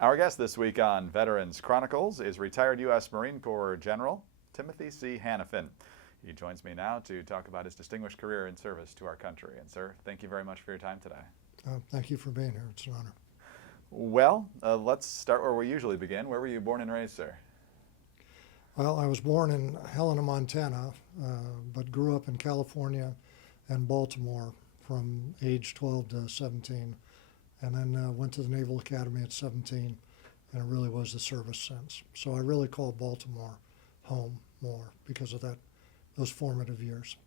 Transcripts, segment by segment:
Our guest this week on Veterans Chronicles is retired U.S. Marine Corps General Timothy C. Hanifen. He joins me now to talk about his distinguished career in service to our country. And sir, thank you very much for your time today. Thank you for being here. It's an honor. Well, let's start where we usually begin. Where were you born and raised, sir? Well, I was born in Helena, Montana, but grew up in California and Baltimore from age 12 to 17, and then went to the Naval Academy at 17, and it really was the service since. So I really call Baltimore home more because of those formative years.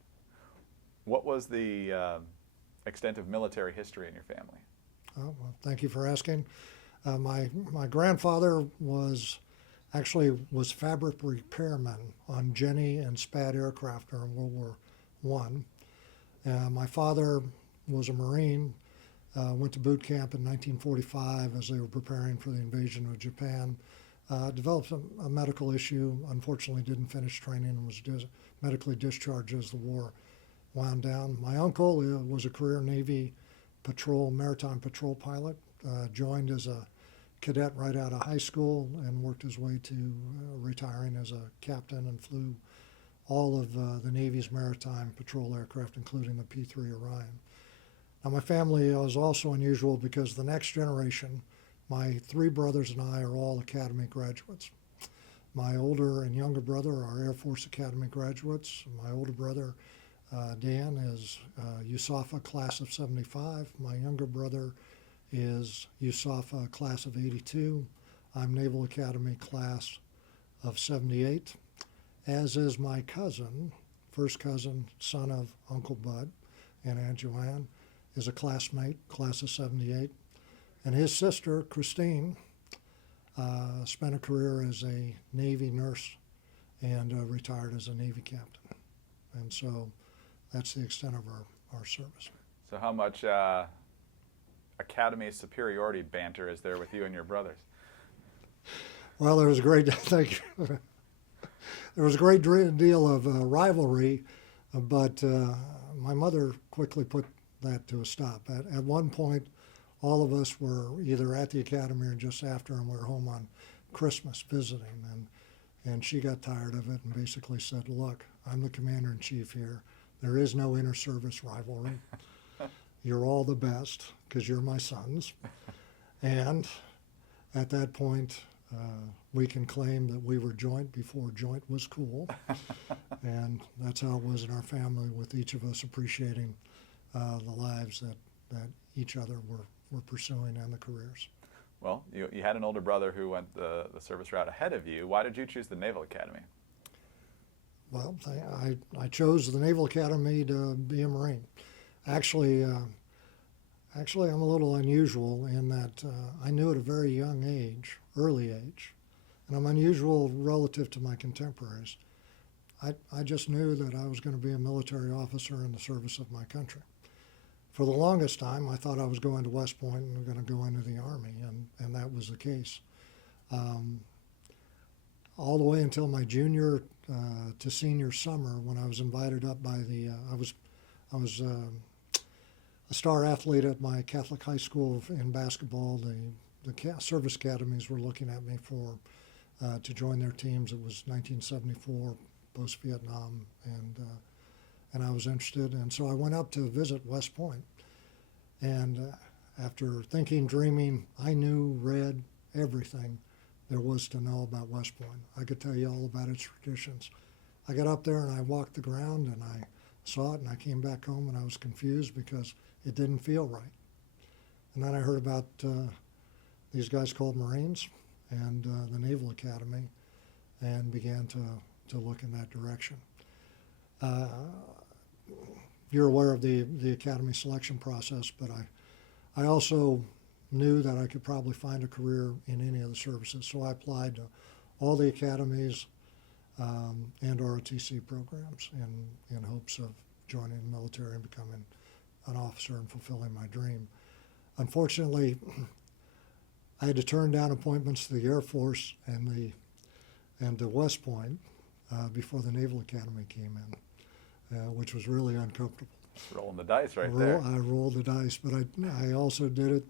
What was the extent of military history in your family? Well, thank you for asking. My grandfather was fabric repairman on Jenny and Spad aircraft during World War I. My father was a Marine, went to boot camp in 1945 as they were preparing for the invasion of Japan. Developed a medical issue, unfortunately didn't finish training and was medically discharged as the war wound down. My uncle was a career Navy maritime patrol pilot, joined as a cadet right out of high school and worked his way to retiring as a captain and flew all of the Navy's maritime patrol aircraft, including the P-3 Orion. Now, my family was also unusual because the next generation, my three brothers and I are all Academy graduates. My older and younger brother are Air Force Academy graduates. My older brother, Dan, is USAFA class of 75. My younger brother is USAFA class of 82. I'm Naval Academy class of 78, as is my cousin, first cousin, son of Uncle Bud and Aunt Joanne, is a classmate, class of 78. And his sister, Christine, spent a career as a Navy nurse and retired as a Navy captain. And so that's the extent of our service. So how much Academy superiority banter is there with you and your brothers? Well, there was a great there was a great deal of rivalry, but my mother quickly put that to a stop. At one point, all of us were either at the academy or just after, and we were home on Christmas visiting, and she got tired of it and basically said, "Look, I'm the commander-in-chief here. There is no inter-service rivalry. You're all the best because you're my sons." And at that point, we can claim that we were joint before joint was cool. And that's how it was in our family, with each of us appreciating the lives that each other were pursuing and the careers. Well, you had an older brother who went the service route ahead of you. Why did you choose the Naval Academy? Well, I chose the Naval Academy to be a Marine. Actually, I'm a little unusual in that I knew at a very young age, early age, and I'm unusual relative to my contemporaries. I just knew that I was going to be a military officer in the service of my country. For the longest time, I thought I was going to West Point and going to go into the Army, and that was the case. All the way until my junior to senior summer, when I was invited up by I was a star athlete at my Catholic high school in basketball. The service academies were looking at me to join their teams. It was 1974, post-Vietnam, and I was interested. And so I went up to visit West Point. And after thinking, dreaming, I knew, read everything there was to know about West Point. I could tell you all about its traditions. I got up there and I walked the ground and I saw it, and I came back home and I was confused because it didn't feel right. And then I heard about these guys called Marines and the Naval Academy, and began to look in that direction. You're aware of the Academy selection process, but I also knew that I could probably find a career in any of the services, so I applied to all the academies and ROTC programs in hopes of joining the military and becoming an officer and fulfilling my dream. Unfortunately, I had to turn down appointments to the Air Force and to West Point before the Naval Academy came in, which was really uncomfortable. Rolling the dice right there. I rolled the dice, but I also did it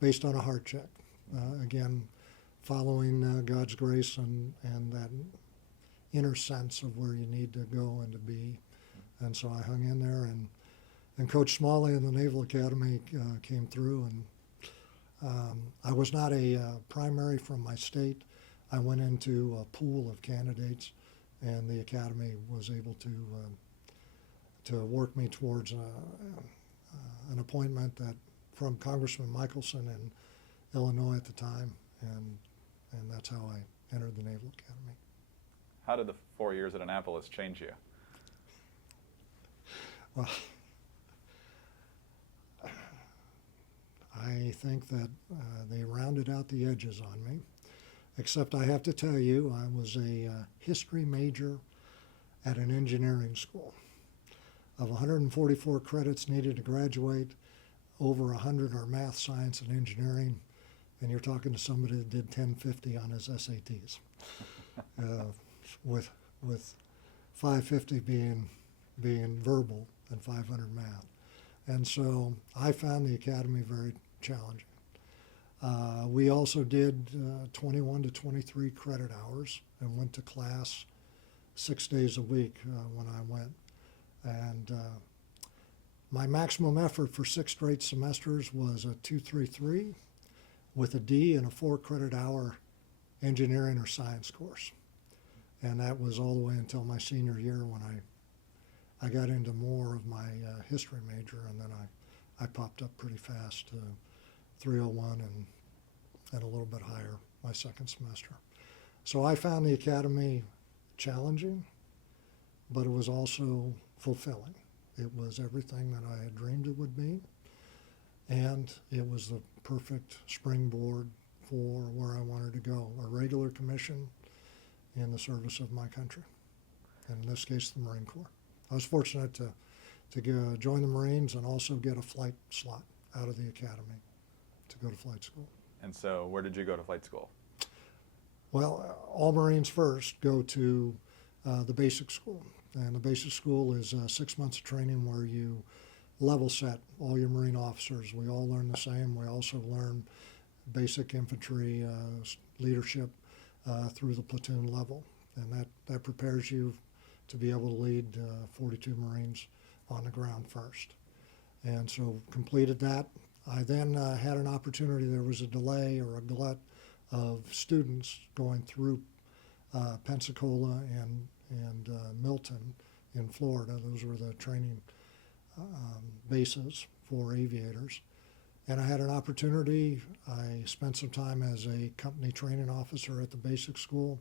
based on a heart check. Again, following God's grace and that inner sense of where you need to go and to be. And so I hung in there, and Coach Smalley in the Naval Academy came through, and I was not a primary from my state. I went into a pool of candidates, and the Academy was able to work me towards an appointment that from Congressman Michelson in Illinois at the time, and that's how I entered the Naval Academy. How did the 4 years at Annapolis change you? Well, I think that they rounded out the edges on me, except I have to tell you, I was a history major at an engineering school. Of 144 credits needed to graduate, over 100 are math, science, and engineering, and you're talking to somebody that did 1050 on his SATs, with 550 being verbal and 500 math. And so I found the Academy very challenging. We also did 21 to 23 credit hours and went to class 6 days a week when I went. And my maximum effort for 6 straight semesters was a 233 with a D and a 4 credit hour engineering or science course. And that was all the way until my senior year when I got into more of my history major, and then I popped up pretty fast to 301 and a little bit higher my second semester. So I found the Academy challenging, but it was also fulfilling. It was everything that I had dreamed it would be, and it was the perfect springboard for where I wanted to go, a regular commission in the service of my country, and in this case, the Marine Corps. I was fortunate to join the Marines and also get a flight slot out of the Academy to go to flight school. And so where did you go to flight school? Well, all Marines first go to the basic school. And the basic school is 6 months of training where you level set all your Marine officers. We all learn the same. We also learn basic infantry leadership through the platoon level. And that prepares you to be able to lead 42 Marines on the ground first. And so completed that. I then had an opportunity. There was a delay or a glut of students going through Pensacola and Milton in Florida. Those were the training bases for aviators. And I had an opportunity. I spent some time as a company training officer at the basic school,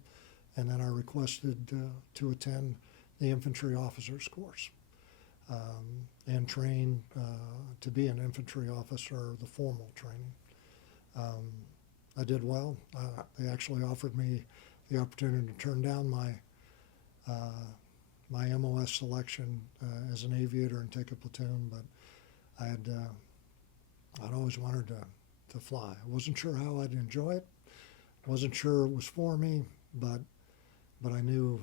and then I requested to attend the infantry officers course and train to be an infantry officer, the formal training. I did well. They actually offered me the opportunity to turn down my MOS selection as an aviator and take a platoon, but I'd always wanted to fly. I wasn't sure how I'd enjoy it. Wasn't sure it was for me, but I knew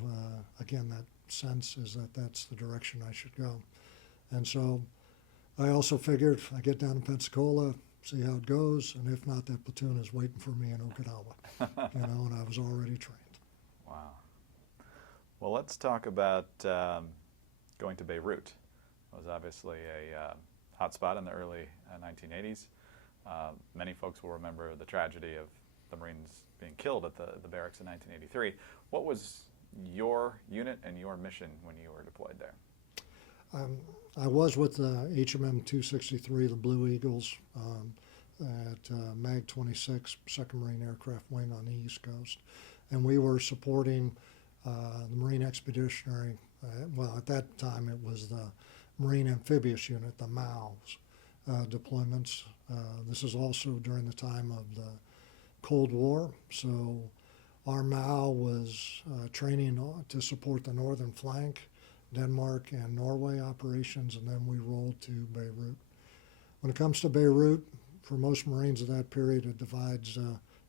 again that sense is that that's the direction I should go. And so I also figured I get down to Pensacola, see how it goes, and if not, that platoon is waiting for me in Okinawa, and I was already trained. Wow. Well, let's talk about going to Beirut. It was obviously a hot spot in the early 1980s. Many folks will remember the tragedy of the Marines being killed at the barracks in 1983. What was your unit and your mission when you were deployed there? I was with HMM 263, the Blue Eagles, at MAG 26, 2nd Marine Aircraft Wing on the East Coast. And we were supporting the Marine Expeditionary, well, at that time it was the Marine Amphibious Unit, the MAUs, deployments. This is also during the time of the Cold War, so our MAU was training to support the northern flank, Denmark and Norway operations, and then we rolled to Beirut. When it comes to Beirut, for most Marines of that period, it divides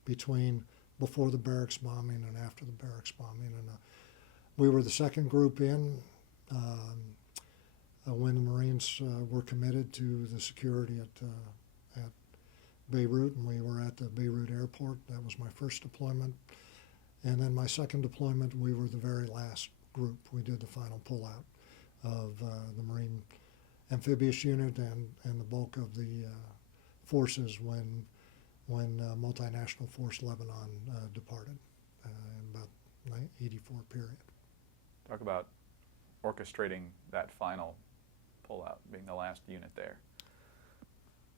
between before the barracks bombing and after the barracks bombing. And we were the second group in when the Marines were committed to the security at Beirut, and we were at the Beirut airport. That was my first deployment. And then my second deployment, we were the very last group. We did the final pullout of the Marine Amphibious Unit and the bulk of the forces when Multinational Force Lebanon departed in about 84 period. Talk about orchestrating that final pullout, being the last unit there.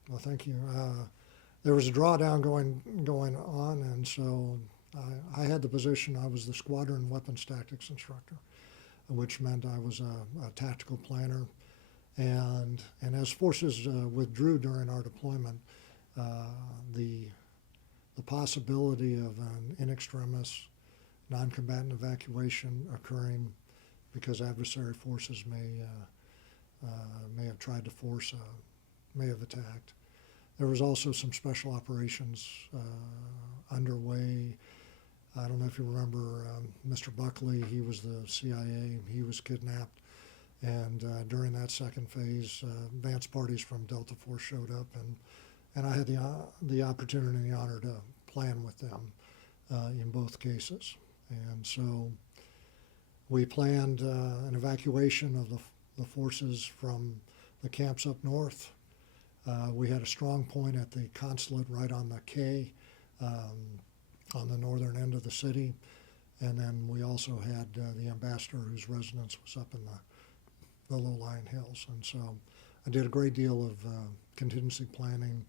Well, thank you. There was a drawdown going on, and so I had the position. I was the squadron weapons tactics instructor, which meant I was a tactical planner. And as forces withdrew during our deployment, the possibility of an in extremis non-combatant evacuation occurring because adversary forces may have tried to force, may have attacked. There was also some special operations underway. I don't know if you remember Mr. Buckley. He was the CIA. He was kidnapped. And during that second phase, advance parties from Delta Force showed up, and I had the opportunity and the honor to plan with them in both cases. And so we planned an evacuation of the forces from the camps up north. We had a strong point at the consulate right on the K on the northern end of the city. And then we also had the ambassador whose residence was up in the low-lying hills. And so I did a great deal of contingency planning,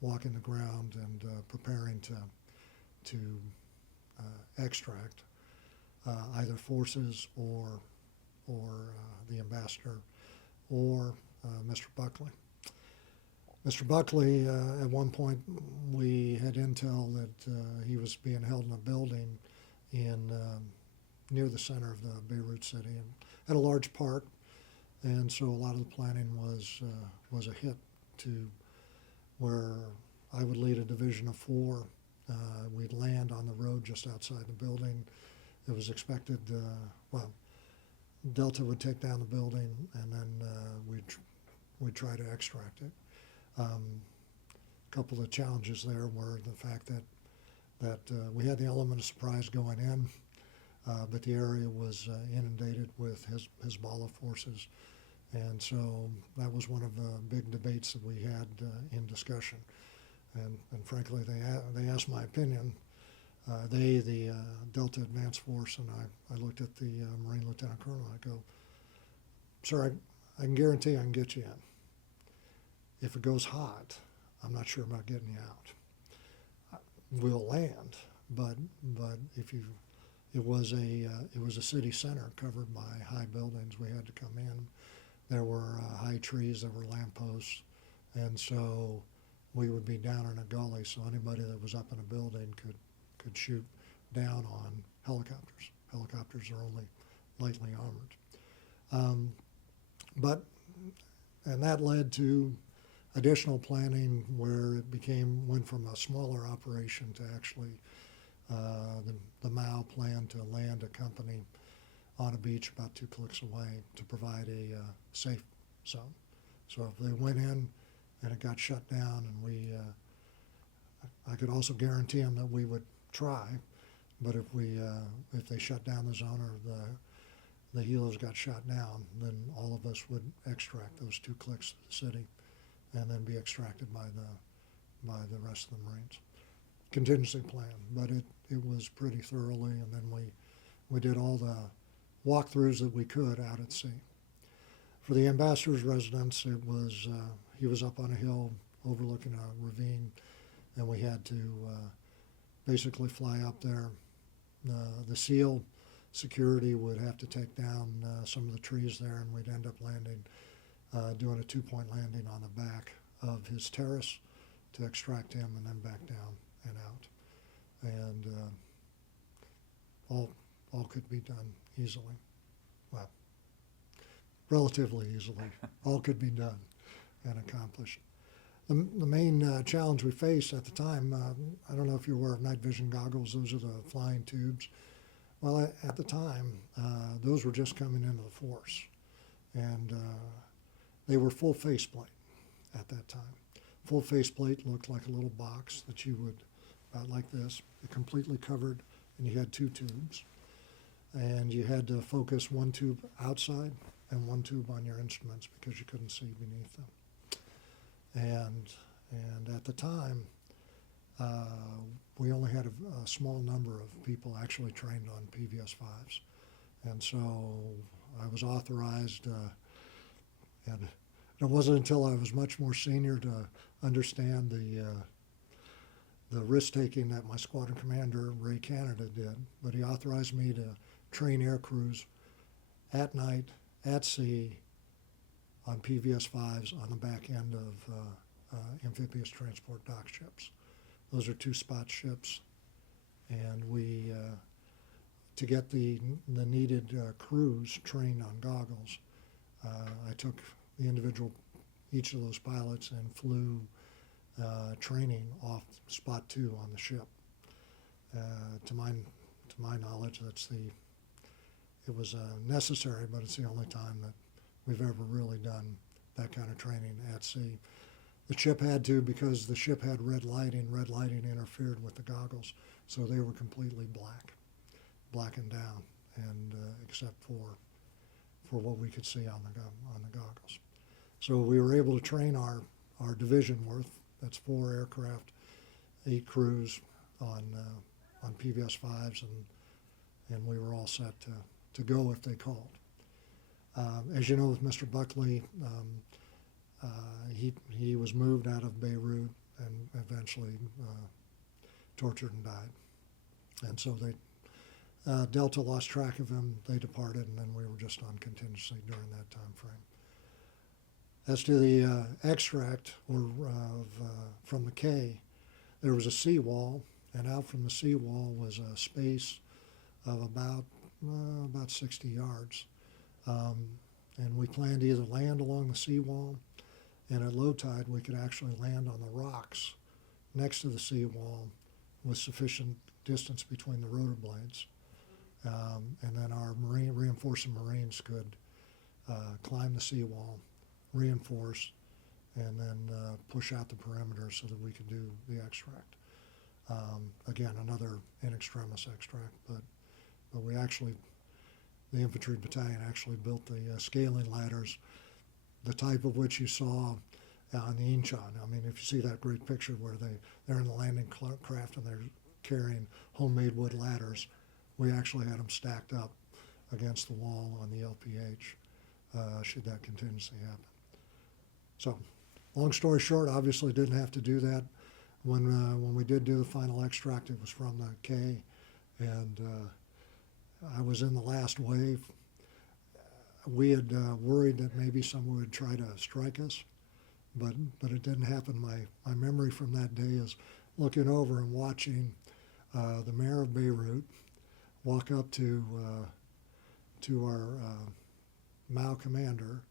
walking the ground, and preparing to extract either forces or the ambassador or Mr. Buckley. Mr. Buckley, at one point, we had intel that he was being held in a building near the center of the Beirut city, and at a large park. And so a lot of the planning was a hit to where I would lead a division of 4. We'd land on the road just outside the building. It was expected, Delta would take down the building, and then we'd try to extract it. A couple of challenges there were the fact that we had the element of surprise going in, but the area was inundated with Hezbollah forces. And so that was one of the big debates that we had in discussion. And frankly, they asked my opinion. The Delta Advance Force, and I looked at the Marine Lieutenant Colonel, I go, sir, I can guarantee I can get you in. If it goes hot, I'm not sure about getting you out. We'll land, but it was a city center covered by high buildings. We had to come in. There were high trees, there were lampposts, and so we would be down in a gully, so anybody that was up in a building could shoot down on helicopters. Helicopters are only lightly armored. And that led to additional planning where it went from a smaller operation to actually the Mao plan to land a company on a beach about 2 clicks away to provide a safe zone. So if they went in and it got shut down, and I could also guarantee them that we would try, but if they shut down the zone or the helos got shot down, then all of us would extract those 2 clicks to the city and then be extracted by the rest of the Marines. Contingency plan, but it was pretty thoroughly, and then we did all the walkthroughs that we could out at sea. For the ambassador's residence, he was up on a hill overlooking a ravine, and we had to basically fly up there. The SEAL security would have to take down some of the trees there, and we'd end up landing, doing a 2-point landing on the back of his terrace to extract him and then back down and out. And all could be done easily. Well, relatively easily. All could be done and accomplished. The main challenge we faced at the time, I don't know if you're aware of night vision goggles, those are the flying tubes. Well, at the time, those were just coming into the force, and they were full faceplate at that time. full faceplate looked like a little box that you would, about like this, completely covered, and you had two tubes. And you had to focus one tube outside and one tube on your instruments because you couldn't see beneath them. And at the time, we only had a small number of people actually trained on PVS-5s. And so I was authorized, and it wasn't until I was much more senior to understand the risk-taking that my squadron commander, Ray Canada, did. But he authorized me to train air crews at night, at sea, on PVS-5s on the back end of amphibious transport dock ships. Those are two-spot ships, and we, to get the needed crews trained on goggles, I took the individual, each of those pilots, and flew training off spot 2 on the ship. To my knowledge, it was necessary, but it's the only time that we've ever really done that kind of training at sea. The ship had to, because the ship had red lighting. Red lighting interfered with the goggles, so they were completely blackened down, and except for what we could see on the goggles. So we were able to train our division worth. That's 4 aircraft, 8 crews on PVS-5s, and we were all set to go if they called. As you know, with Mr. Buckley, he was moved out of Beirut and eventually tortured and died. And so Delta lost track of him, they departed, and then we were just on contingency during that time frame. As to the extract from the K, there was a seawall, and out from the seawall was a space of about 60 yards. And we planned to either land along the seawall, and at low tide we could actually land on the rocks next to the seawall with sufficient distance between the rotor blades. And then our reinforcing Marines could climb the seawall, reinforce, and then push out the perimeter so that we could do the extract. Again, another in extremis extract, but we actually, the infantry battalion actually built the scaling ladders, the type of which you saw on the Incheon. I mean, if you see that great picture where they're in the landing craft and they're carrying homemade wood ladders, we actually had them stacked up against the wall on the LPH, should that contingency happen. So, long story short, obviously didn't have to do that. When we did do the final extract, it was from the K, and I was in the last wave. We had worried that maybe someone would try to strike us, but it didn't happen. My memory from that day is looking over and watching the mayor of Beirut walk up to our Mao commander,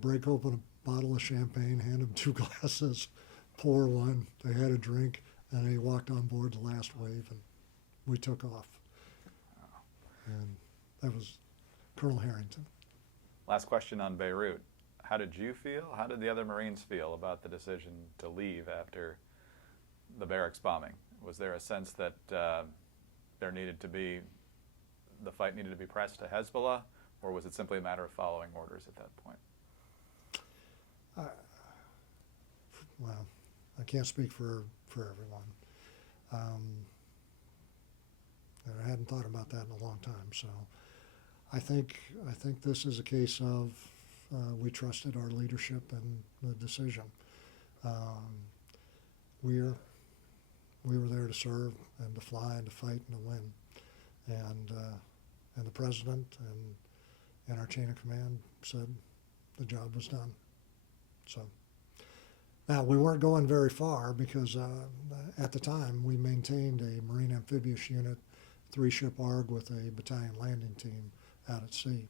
break open a bottle of champagne, hand him 2 glasses, pour one, they had a drink, and he walked on board the last wave, and we took off. And that was Colonel Harrington. Last question on Beirut. How did you feel? How did the other Marines feel about the decision to leave after the barracks bombing? Was there a sense that the fight needed to be pressed to Hezbollah, or was it simply a matter of following orders at that point? Well, I can't speak for everyone. And I hadn't thought about that in a long time. So I think this is a case of we trusted our leadership and the decision. We were there to serve and to fly and to fight and to win. And the president and our chain of command said the job was done. So now we weren't going very far because at the time we maintained a Marine amphibious unit, 3-ship ARG with a battalion landing team out at sea.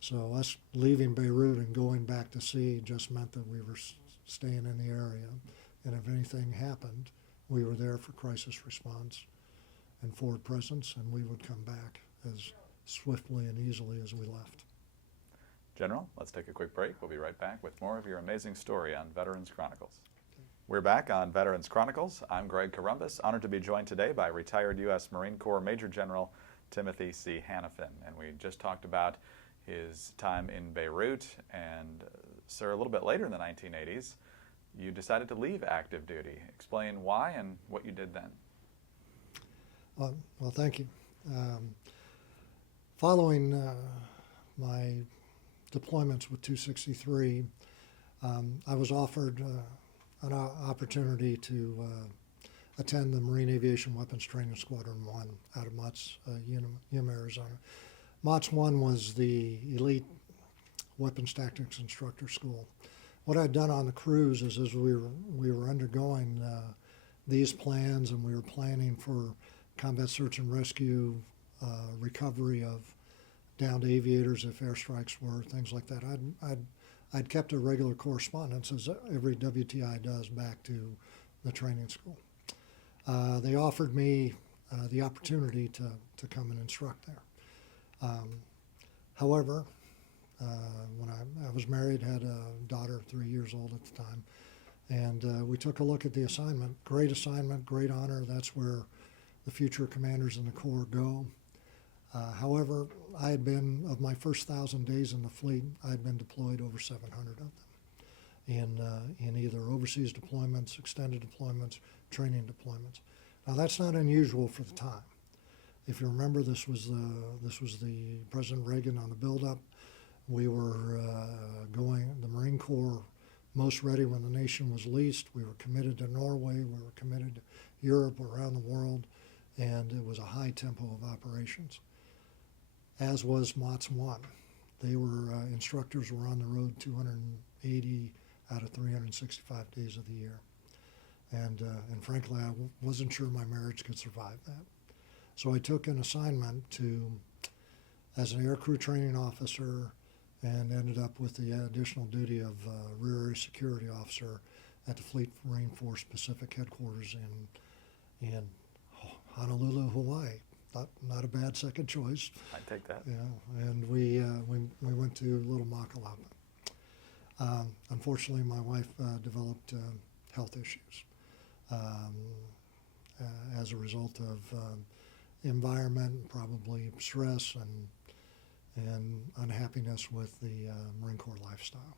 So us leaving Beirut and going back to sea just meant that we were staying in the area, and if anything happened, we were there for crisis response and forward presence, and we would come back as swiftly and easily as we left. General, let's take a quick break. We'll be right back with more of your amazing story on Veterans Chronicles. We're back on Veterans Chronicles. I'm Greg Columbus, honored to be joined today by retired U.S. Marine Corps Major General Timothy C. Hanifen. And we just talked about his time in Beirut. And, sir, a little bit later in the 1980s, you decided to leave active duty. Explain why and what you did then. Well, thank you. Following my deployments with 263, I was offered an opportunity to attend the Marine Aviation Weapons Training Squadron 1 out of Mott, Yuma, Arizona. Mott 1 was the elite weapons tactics instructor school. What I'd done on the cruise is as we were undergoing these plans, and we were planning for combat search and rescue, recovery of downed aviators if airstrikes were, things like that. I'd kept a regular correspondence, as every WTI does, back to the training school. They offered me the opportunity to come and instruct there. However, when I was married, had a daughter 3 years old at the time, and we took a look at the assignment. Great assignment, great honor. That's where the future commanders in the Corps go. However, I had been, of my first 1,000 days in the fleet, I had been deployed over 700 of them in either overseas deployments, extended deployments, training deployments. Now that's not unusual for the time. If you remember, this was the President Reagan on the buildup. We were the Marine Corps most ready when the nation was least. We were committed to Norway. We were committed to Europe, around the world, and it was a high tempo of operations, as was Mott 1. They were, instructors were on the road 280 out of 365 days of the year. And frankly, I wasn't sure my marriage could survive that. So I took an assignment as an aircrew training officer, and ended up with the additional duty of rear area security officer at the Fleet Marine Force Pacific Headquarters in Honolulu, Hawaii. Not a bad second choice. I'd take that. Yeah, and we went to Little Makalapa. Unfortunately, my wife developed health issues as a result of environment, probably stress and unhappiness with the Marine Corps lifestyle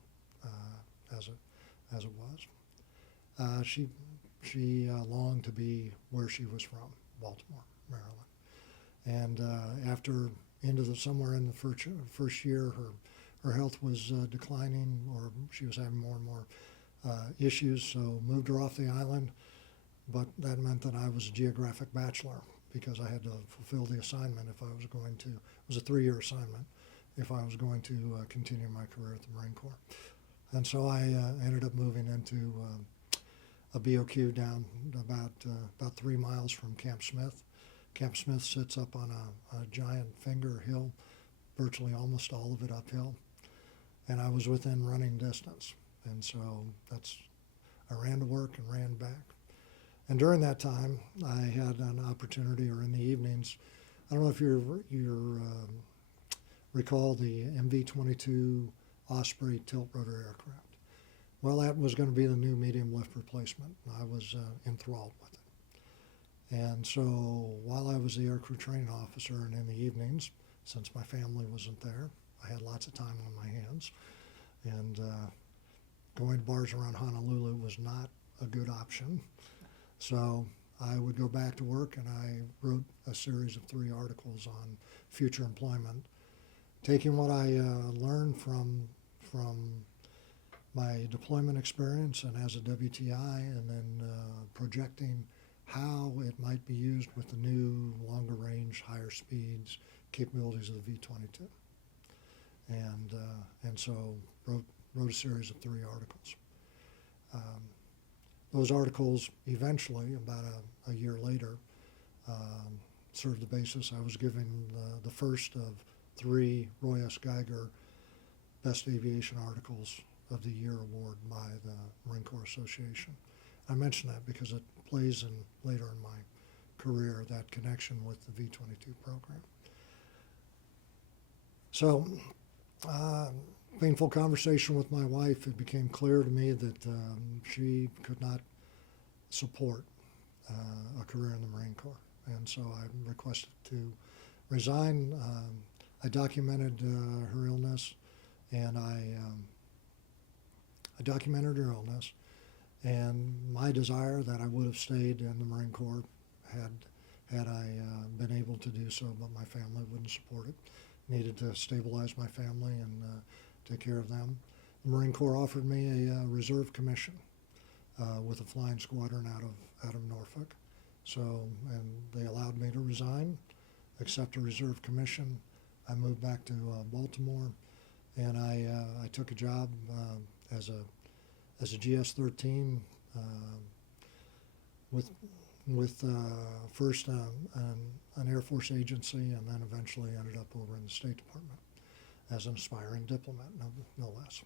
as it was. She longed to be where she was from, Baltimore, Maryland. And after somewhere in the first year, her health was declining, or she was having more and more issues, so moved her off the island. But that meant that I was a geographic bachelor, because I had to fulfill the assignment if I was going to. It was a 3-year assignment if I was going to continue my career at the Marine Corps. And so I ended up moving into a BOQ down about 3 miles from Camp Smith. Camp Smith sits up on a giant finger hill, virtually almost all of it uphill. And I was within running distance. And so I ran to work and ran back. And during that time, I had an opportunity, or in the evenings, I don't know if you recall the MV-22 Osprey Tiltrotor aircraft. Well, that was going to be the new medium lift replacement. I was enthralled with it. And so while I was the aircrew training officer, and in the evenings, since my family wasn't there, I had lots of time on my hands. And going to bars around Honolulu was not a good option. So I would go back to work, and I wrote a series of 3 articles on future employment, taking what I learned from my deployment experience and as a WTI, and then projecting how it might be used with the new longer range, higher speeds capabilities of the V-22. And so wrote a series of 3 articles. Those articles eventually, about a year later, served the basis. I was given the first of 3 Roy S. Geiger Best Aviation Articles of the Year award by the Marine Corps Association. I mention that because it plays later in my career, that connection with the V-22 program. So painful conversation with my wife, it became clear to me that she could not support a career in the Marine Corps. And so I requested to resign. I documented her illness, and I documented her illness, and my desire that I would have stayed in the Marine Corps had I been able to do so, but my family wouldn't support it. Needed to stabilize my family and take care of them. The Marine Corps offered me a reserve commission with a flying squadron out of Norfolk. So, and they allowed me to resign, accept a reserve commission. I moved back to Baltimore, and I took a job as a GS-13 with first an Air Force agency, and then eventually ended up over in the State Department as an aspiring diplomat, no less.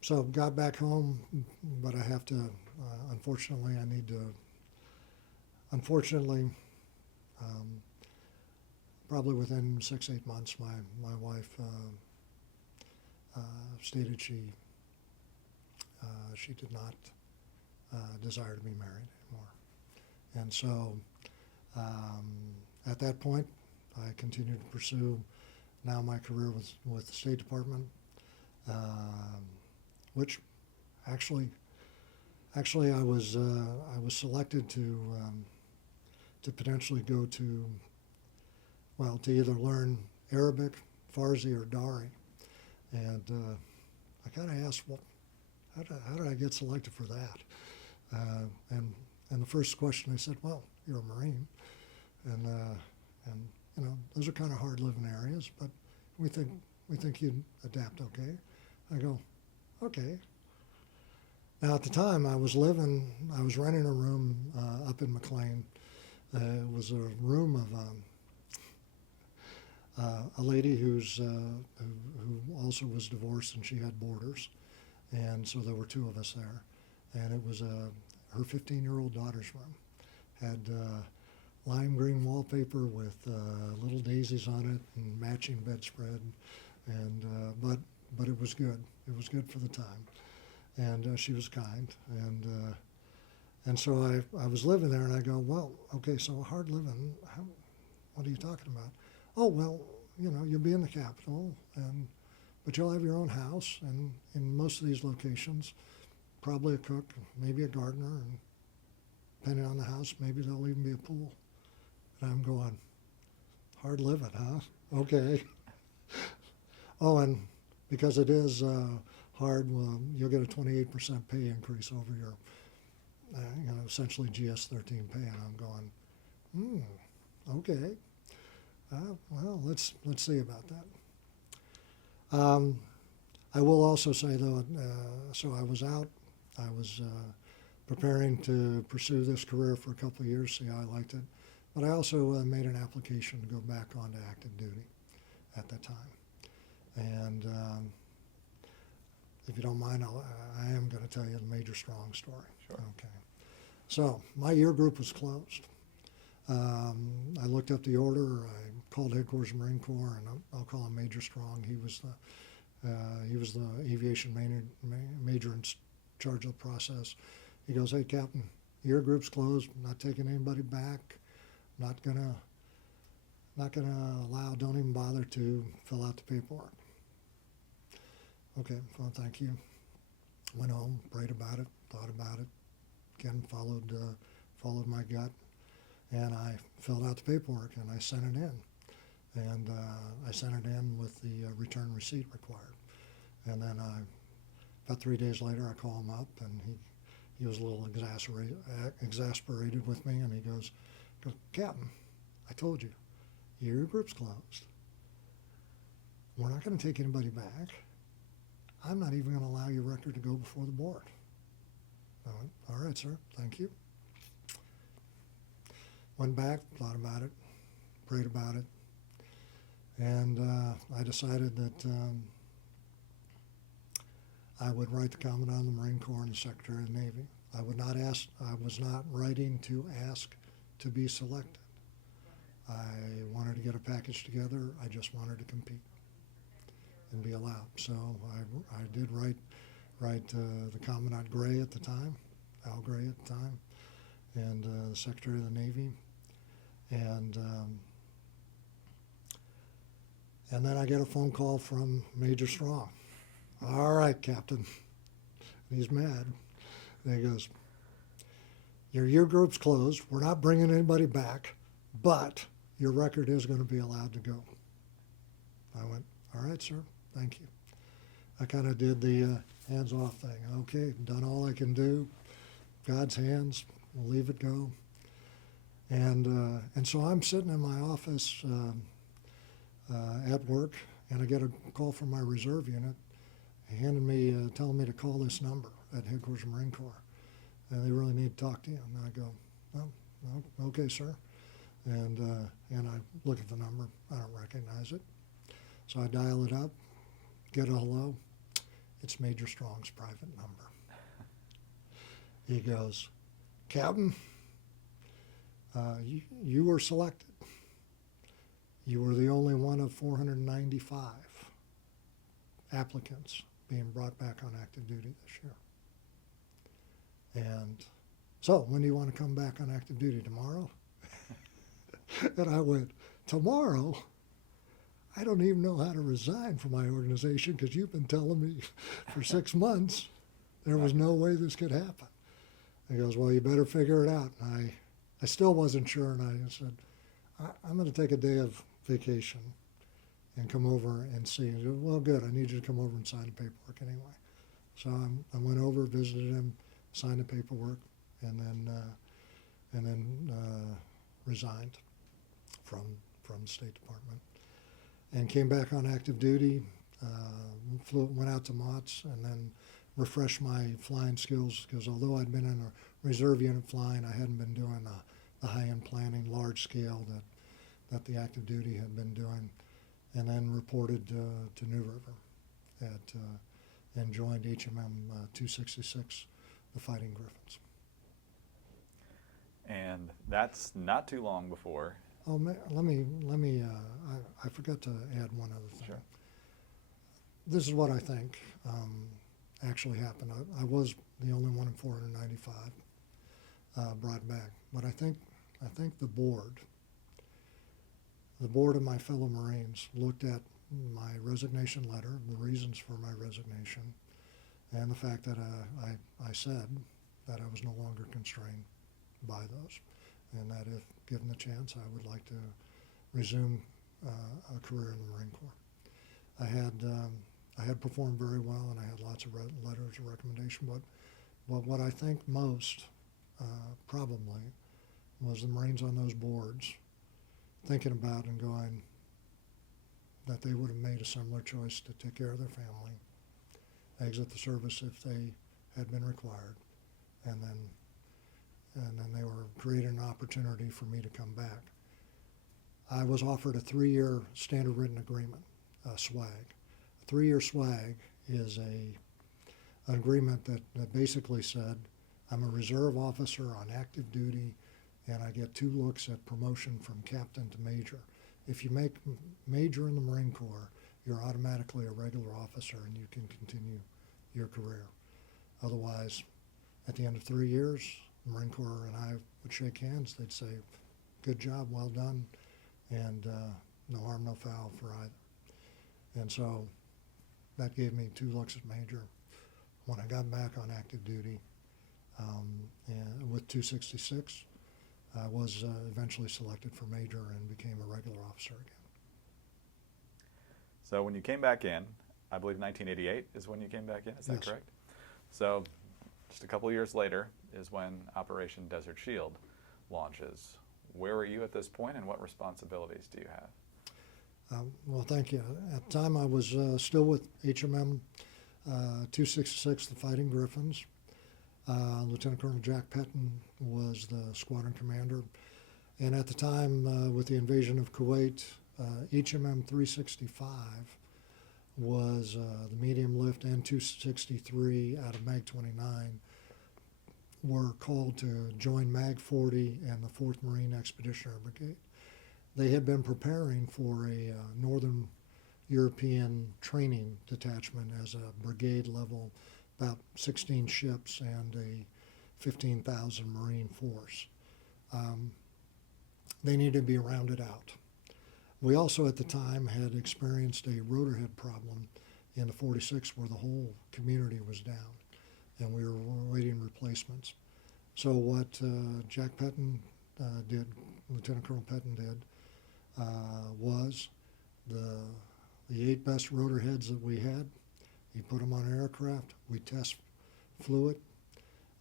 So got back home, but I have to, unfortunately, probably within 6-8 months, my wife stated she did not desire to be married anymore. And so at that point, I continued to pursue now my career with the State Department, which actually I was selected to potentially go to either learn Arabic, Farsi, or Dari, and I kind of asked, well, how did I get selected for that? And the first question I said, well, you're a Marine, and you know, those are kind of hard living areas, but we think you'd adapt okay. I go, okay. Now at the time I was renting a room up in McLean. It was a room of a lady who also was divorced, and she had boarders, and so there were two of us there, and it was her 15-year-old daughter's room. Had lime green wallpaper with little daisies on it and matching bedspread, and but it was good. It was good for the time, and she was kind, and so I was living there, and I go, well, okay, so hard living. What are you talking about? Oh, well, you know, you'll be in the capital, but you'll have your own house, and in most of these locations, probably a cook, maybe a gardener, and depending on the house, maybe there'll even be a pool. And I'm going, hard living, huh? Okay. Oh, and because it is hard, well, you'll get a 28% pay increase over your, essentially GS-13 pay. And I'm going, okay. Well, let's see about that. I will also say, though, so I was out. I was preparing to pursue this career for a couple of years, see how I liked it. But I also made an application to go back onto active duty at that time. And if you don't mind, I am going to tell you the Major Strong story. Sure. Okay. So my year group was closed. I looked up the order. I called Headquarters Marine Corps, and I'll call him Major Strong. He was the aviation major in charge of the process. He goes, "Hey, Captain, your group's closed. I'm not taking anybody back. Not gonna allow. Don't even bother to fill out the paperwork." Okay, well, thank you. Went home, prayed about it, thought about it. Again, followed my gut, and I filled out the paperwork and I sent it in. And I sent it in with the return receipt required. And then about 3 days later, I call him up, and he was a little exasperated with me, and he goes, "Captain, I told you, your group's closed. We're not going to take anybody back. I'm not even going to allow your record to go before the board." I went, "All right, sir, thank you." Went back, thought about it, prayed about it, and I decided that I would write the Commandant of the Marine Corps and the Secretary of the Navy. I was not writing to ask to be selected. I wanted to get a package together. I just wanted to compete and be allowed. So I did write the Commandant Gray at the time, Al Gray at the time, and the Secretary of the Navy, and then I get a phone call from Major Strong. All right, Captain. He's mad. And he goes, your year group's closed. We're not bringing anybody back, but your record is going to be allowed to go. I went, all right, sir, thank you. I kind of did the hands-off thing. Okay, done all I can do. God's hands, we'll leave it go. And so I'm sitting in my office at work, and I get a call from my reserve unit handing me, telling me to call this number at Headquarters Marine Corps. And they really need to talk to you. And I go, oh, okay, sir. And I look at the number. I don't recognize it. So I dial it up, get a hello. It's Major Strong's private number. He goes, Captain, you were selected. You were the only one of 495 applicants being brought back on active duty this year. And so, when do you want to come back on active duty? Tomorrow? And I went, tomorrow? I don't even know how to resign from my organization because you've been telling me for 6 months there was no way this could happen. He goes, well, you better figure it out. And I still wasn't sure, and I said, I'm going to take a day of vacation and come over and see. He goes, well, good. I need you to come over and sign the paperwork anyway. So I went over, visited him, signed the paperwork, and then resigned from the State Department, and came back on active duty. Went out to Mott's, and then refreshed my flying skills, because although I'd been in a reserve unit flying, I hadn't been doing the high-end planning, large scale that the active duty had been doing, and then reported to New River and joined HMM 266, the Fighting Griffins. And that's not too long before. Oh, let me. I forgot to add one other thing. Sure. This is what I think actually happened. I was the only one in 495 brought back, but I think the board of my fellow Marines looked at my resignation letter, the reasons for my resignation, and the fact that I said that I was no longer constrained by those, and that if given the chance, I would like to resume a career in the Marine Corps. I had performed very well, and I had lots of letters of recommendation, but what I think most probably was the Marines on those boards thinking about and going that they would have made a similar choice to take care of their family, exit the service if they had been required, and then they were creating an opportunity for me to come back. I was offered a 3-year standard written agreement, SWAG. A 3-year SWAG is an agreement that basically said I'm a reserve officer on active duty, and I get 2 looks at promotion from captain to major. If you make major in the Marine Corps, you're automatically a regular officer and you can continue your career. Otherwise, at the end of 3 years, the Marine Corps and I would shake hands. They'd say, good job, well done, and no harm, no foul for either. And so that gave me 2 looks at major. When I got back on active duty and with 266, I was eventually selected for major and became a regular officer again. So when you came back in, I believe 1988 is when you came back in, is that Yes. correct? So just a couple of years later is when Operation Desert Shield launches. Where were you at this point, and what responsibilities do you have? Well, thank you. At the time, I was still with HMM 266, the Fighting Griffins. Lieutenant Colonel Jack Petton was the squadron commander. And at the time, with the invasion of Kuwait, HMM 365 was the medium lift, and 263 out of MAG 29 were called to join MAG 40 and the 4th Marine Expeditionary Brigade. they had been preparing for a Northern European training detachment as a brigade level, about 16 ships and a 15,000 Marine force. They needed to be rounded out. We also at the time had experienced a rotor head problem in the 46 where the whole community was down and we were awaiting replacements. So what Jack Pettin did, Lieutenant Colonel Pettin did, was the 8 best rotor heads that we had, he put them on aircraft, we flew it,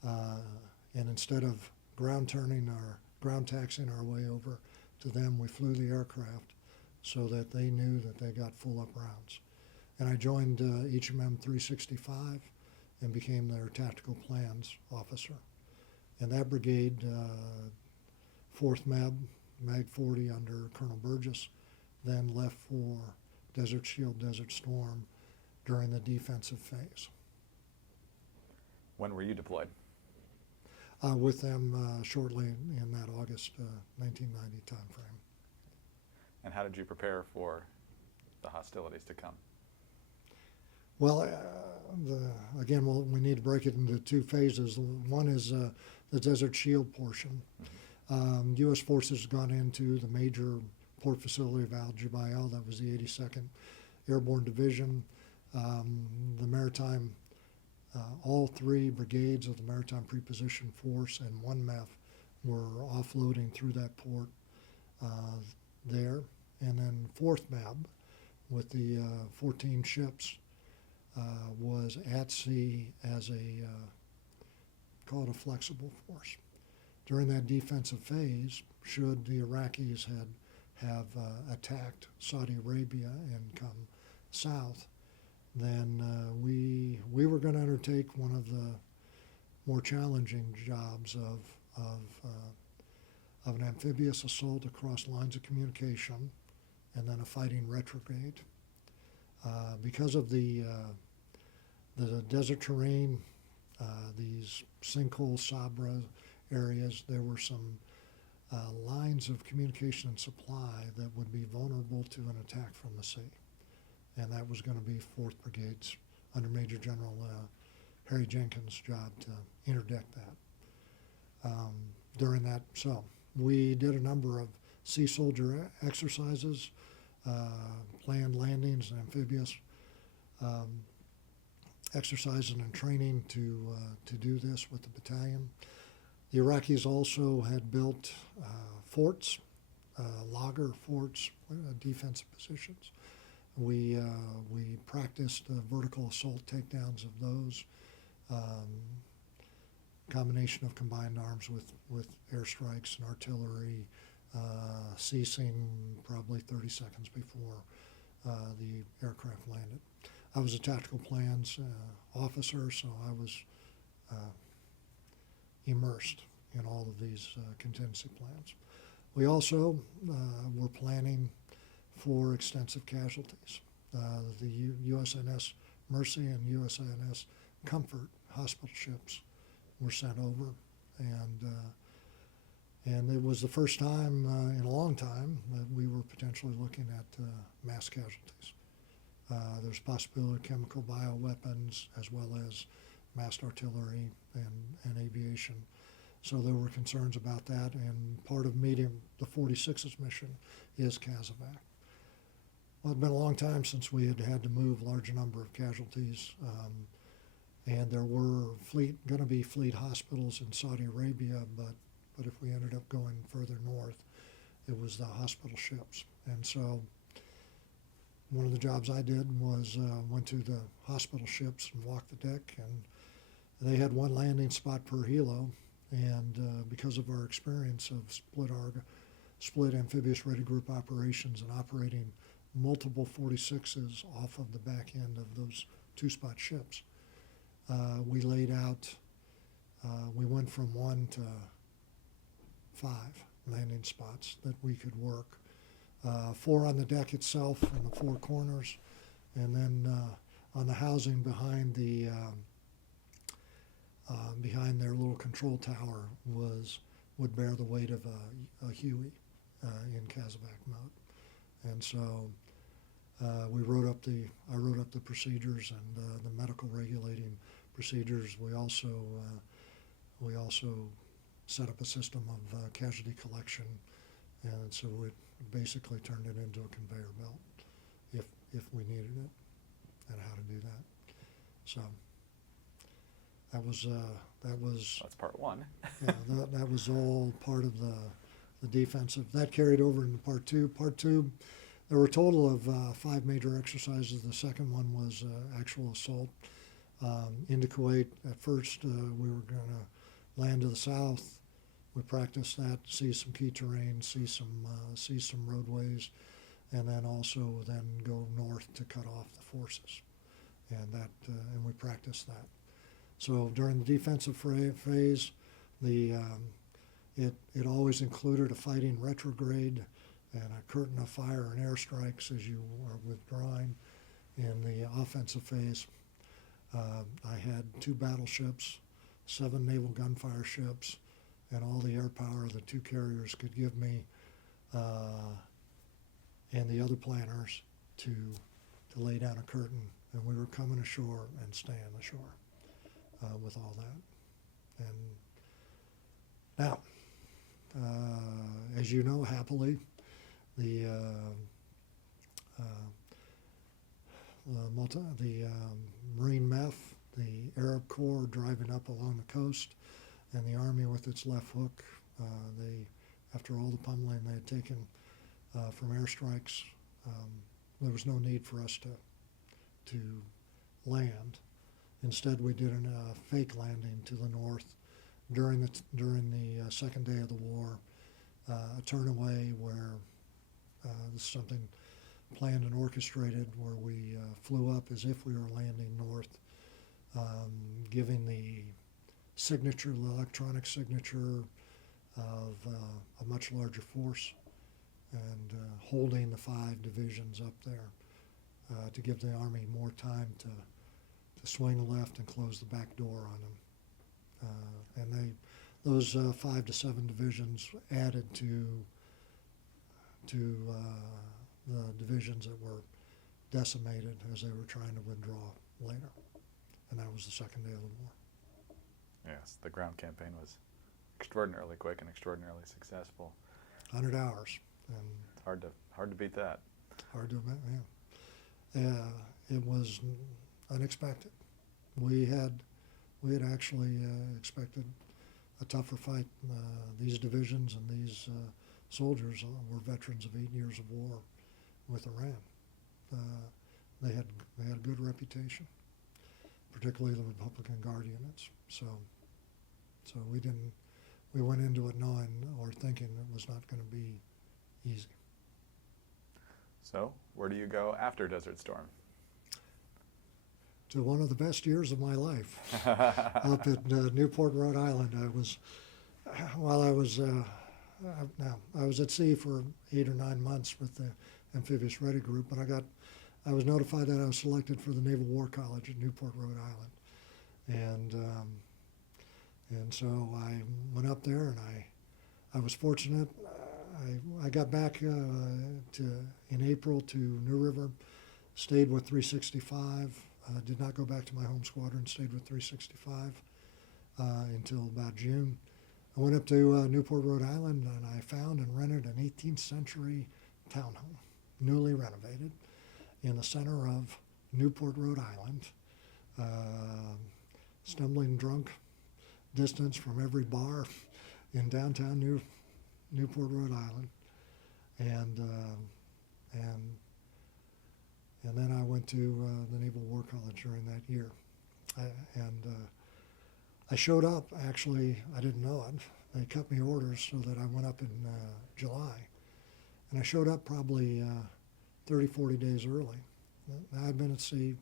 and instead of ground taxiing our way over to them, we flew the aircraft so that they knew that they got full up rounds. And I joined HMM 365 and became their tactical plans officer. And that brigade, 4th MEB, Mag 40 under Colonel Burgess, then left for Desert Shield, Desert Storm during the defensive phase. When were you deployed? With them shortly in that August 1990 timeframe. And how did you prepare for the hostilities to come? Well, again, we need to break it into 2 phases. One is the Desert Shield portion. U.S. forces have gone into the major port facility of Al Jubail. That was the 82nd Airborne Division. The Maritime, all 3 brigades of the Maritime Preposition Force and 1 MEF were offloading through that port there. And then 4th MEB with the 14 ships was at sea as call it a flexible force. During that defensive phase, should the Iraqis have attacked Saudi Arabia and come south, then we were going to undertake one of the more challenging jobs of an amphibious assault across lines of communication, and then a fighting retrograde. Because of the desert terrain, these sinkhole Sabra areas, there were some lines of communication and supply that would be vulnerable to an attack from the sea. And that was going to be 4th Brigade's under Major General Harry Jenkins' job to interdict that. During that, so we did a number of sea soldier exercises, planned landings and amphibious exercises and training to do this with the battalion. The Iraqis also had built forts, logger forts, defensive positions. We practiced vertical assault takedowns of those, combination of combined arms with airstrikes and artillery, ceasing probably 30 seconds before the aircraft landed. I was a tactical plans officer, so I was immersed in all of these contingency plans. We also were planning for extensive casualties. The USNS Mercy and USNS Comfort hospital ships were sent over, and it was the first time in a long time that we were potentially looking at mass casualties. There's possibility of chemical bioweapons as well as massed artillery and aviation. So there were concerns about that, and part of meeting the 46's mission is CASEVAC. Well, it's been a long time since we had to move a large number of casualties, and there were going to be fleet hospitals in Saudi Arabia, but if we ended up going further north, it was the hospital ships. And so one of the jobs I did was went to the hospital ships and walked the deck, and they had 1 landing spot per helo, and because of our experience of split amphibious ready group operations and operating multiple 46s off of the back end of those 2-spot ships, we laid out, we went from 1 to 5 landing spots that we could work. 4 on the deck itself in the 4 corners, and then on the housing behind behind their little control tower would bear the weight of a Huey, in Casevac mode. And so I wrote up the procedures and the medical regulating procedures. We also set up a system of casualty collection, and so it basically turned it into a conveyor belt if we needed it, and how to do that. So that was That's part one. yeah, that was all part of the defensive. That carried over into part two. Part two, there were a total of 5 major exercises. The second one was actual assault into Kuwait. At first, we were going to land to the south. We practiced that, see some key terrain, see some roadways, and then also then go north to cut off the forces. And we practiced that. So during the defensive phase, it always included a fighting retrograde and a curtain of fire and airstrikes as you are withdrawing. In the offensive phase, I had 2 battleships, 7 naval gunfire ships, and all the air power the 2 carriers could give me, and the other planners to lay down a curtain, and we were coming ashore and staying ashore with all that. And now, as you know, happily, the Marine MEF, the Arab Corps driving up along the coast, and the Army with its left hook, after all the pummeling they had taken from airstrikes, there was no need for us to land. Instead, we did a fake landing to the north during the second day of the war, a turnaway where this is something planned and orchestrated, where we flew up as if we were landing north, giving the electronic signature of a much larger force, and holding the 5 divisions up there to give the Army more time to swing left and close the back door on them. And those 5 to 7 divisions added to the divisions that were decimated as they were trying to withdraw later. And that was the second day of the war. Yes, the ground campaign was extraordinarily quick and extraordinarily successful. 100 hours. And it's hard to beat that. Hard to admit, yeah. It was unexpected. We had actually expected a tougher fight. These divisions and these soldiers were veterans of 8 years of war with Iran. They had a good reputation, particularly the Republican Guard units. So we went into it knowing or thinking it was not going to be easy. So where do you go after Desert Storm? To one of the best years of my life, up at Newport, Rhode Island. I was at sea for 8 or 9 months with the Amphibious Ready Group, and I was notified that I was selected for the Naval War College at Newport, Rhode Island, and so I went up there, and I was fortunate. I got back in April to New River, stayed with 365. Did not go back to my home squadron, stayed with 365 until about June. I went up to Newport, Rhode Island, and I found and rented an 18th century townhome, newly renovated, in the center of Newport, Rhode Island, stumbling drunk distance from every bar in downtown Newport, Rhode Island. And then I went to the Naval War College during that year. I showed up, actually, I didn't know it. They cut me orders so that I went up in July. And I showed up probably 30, 40 days early. I'd been at sea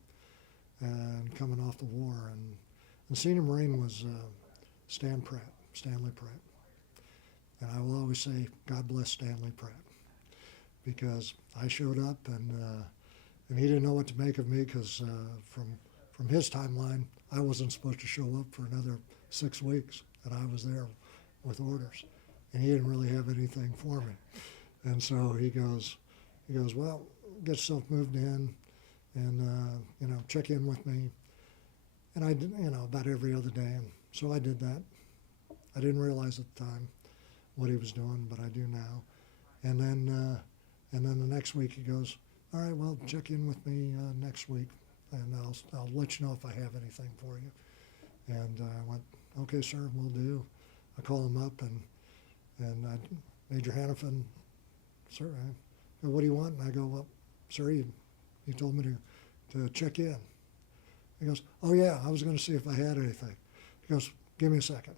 and coming off the war. And senior Marine was Stanley Pratt. And I will always say, God bless Stanley Pratt. Because I showed up and he didn't know what to make of me because from his timeline, I wasn't supposed to show up for another 6 weeks, and I was there with orders. And he didn't really have anything for me. And so he goes, well, get yourself moved in, and check in with me. And I did, about every other day. And so I did that. I didn't realize at the time what he was doing, but I do now. And then the next week he goes, all right, well, check in with me next week, and I'll let you know if I have anything for you. And I went, okay, sir, will do. I call him up, and Major Hanifen, sir, I go, what do you want? And I go, well, sir, you told me to check in. He goes, oh yeah, I was going to see if I had anything. He goes, give me a second.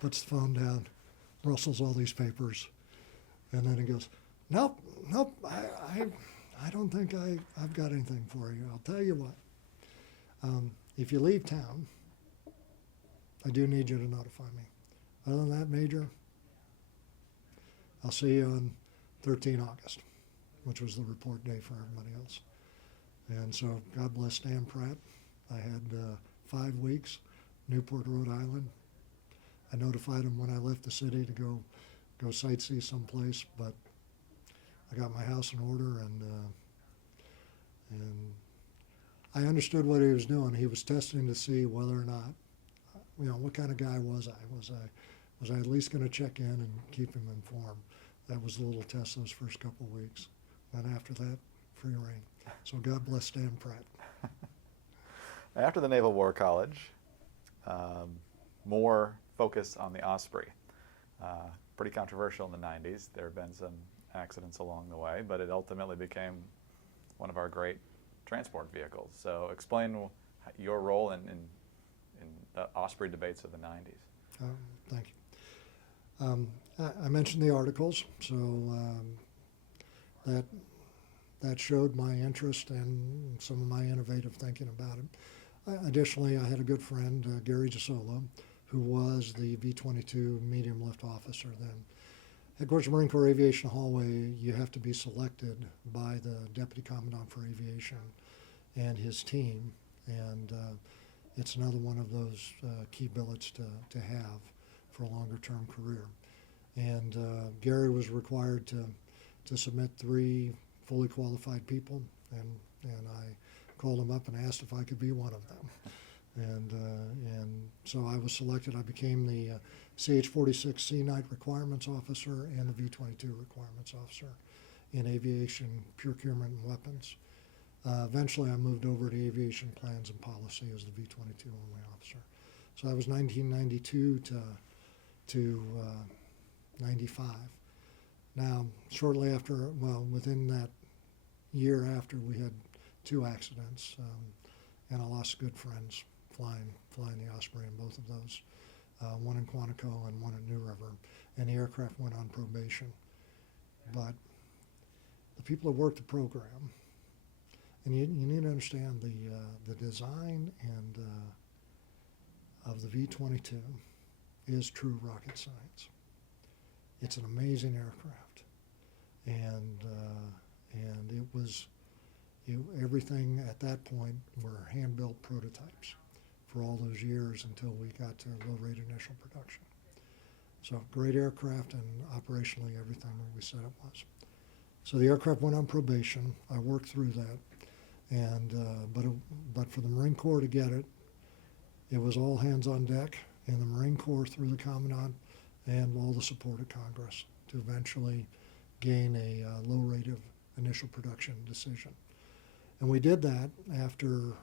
Puts the phone down, rustles all these papers, and then he goes, nope, I don't think I've got anything for you. I'll tell you what. If you leave town, I do need you to notify me. Other than that, Major, I'll see you on 13 August, which was the report day for everybody else. And so, God bless Dan Pratt. I had 5 weeks, Newport, Rhode Island. I notified him when I left the city to go sightsee someplace, but I got my house in order, and I understood what he was doing. He was testing to see whether or not, what kind of guy was I? Was I at least going to check in and keep him informed? That was the little test those first couple of weeks. And after that, free reign. So God bless Dan Pratt. After the Naval War College, more focus on the Osprey. Pretty controversial in the 90s. There have been some accidents along the way, but it ultimately became one of our great transport vehicles. So explain your role in the Osprey debates of the 90s. Thank you. I mentioned the articles, so that showed my interest and some of my innovative thinking about it. Additionally, I had a good friend, Gary DeSolo, who was the V-22 medium lift officer then. At Headquarters Marine Corps Aviation Hallway, you have to be selected by the Deputy Commandant for Aviation and his team, and it's another one of those key billets to have for a longer-term career. And Gary was required to submit 3 fully qualified people, and I called him up and asked if I could be one of them. And so I was selected. I became the CH-46C Night Requirements Officer and the V-22 Requirements Officer in Aviation Procurement and Weapons. Eventually I moved over to Aviation Plans and Policy as the V-22 only officer. So that was 1992 to 95. Now, shortly after, within that year after, we had 2 accidents, and I lost good friends flying the Osprey in both of those, one in Quantico and one at New River, and the aircraft went on probation. But the people that worked the program, and you need to understand the design and of the V-22 is true rocket science. It's an amazing aircraft, and it was everything at that point were hand-built prototypes for all those years until we got to low-rate initial production. So great aircraft, and operationally everything that we said it was. So the aircraft went on probation. I worked through that, and but for the Marine Corps to get it, it was all hands on deck, and the Marine Corps through the Commandant and all the support of Congress to eventually gain a low rate of initial production decision. And we did that after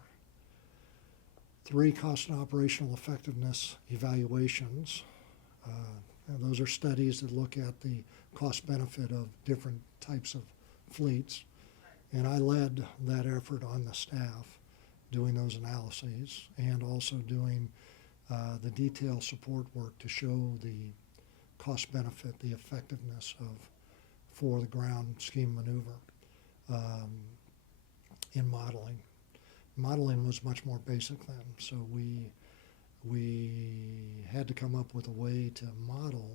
3 cost and operational effectiveness evaluations. And those are studies that look at the cost benefit of different types of fleets. And I led that effort on the staff, doing those analyses and also doing the detailed support work to show the cost benefit, the effectiveness for the ground scheme maneuver in modeling. Modeling was much more basic then, so we had to come up with a way to model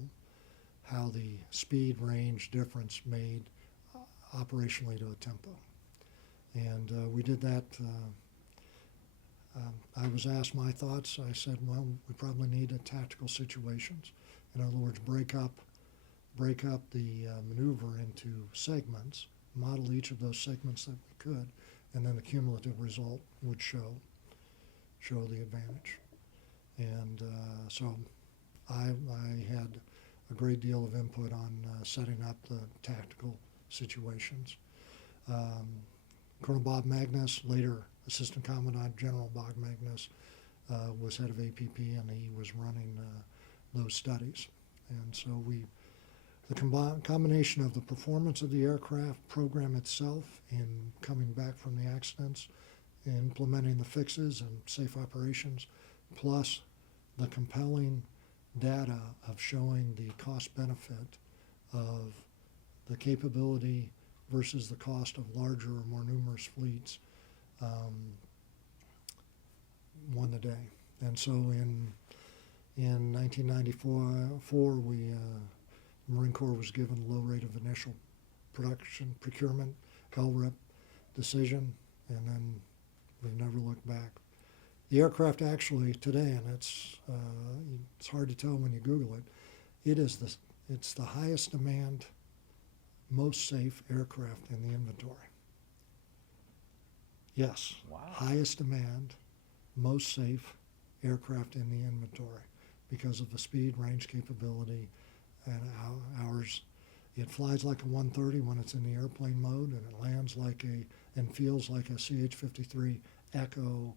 how the speed range difference made operationally to a tempo. And we did that. I was asked my thoughts. I said, well, we probably need tactical situations. In other words, break up break up the maneuver into segments, model each of those segments that we could, and then the cumulative result would show the advantage. And so I had a great deal of input on setting up the tactical situations. Colonel Bob Magnus, later Assistant Commandant General Bob Magnus, was head of APP, and he was running those studies. And so the combination of the performance of the aircraft program itself in coming back from the accidents, implementing the fixes and safe operations, plus the compelling data of showing the cost benefit of the capability versus the cost of larger or more numerous fleets won the day. And so in 1994, Marine Corps was given low rate of initial production procurement, LRIP decision, and then we've never looked back. The aircraft actually today, and it's hard to tell when you Google it, it's the highest demand, most safe aircraft in the inventory. Yes, wow. Highest demand, most safe aircraft in the inventory because of the speed, range capability, and ours. It flies like a 130 when it's in the airplane mode, and it lands and feels like a CH-53 Echo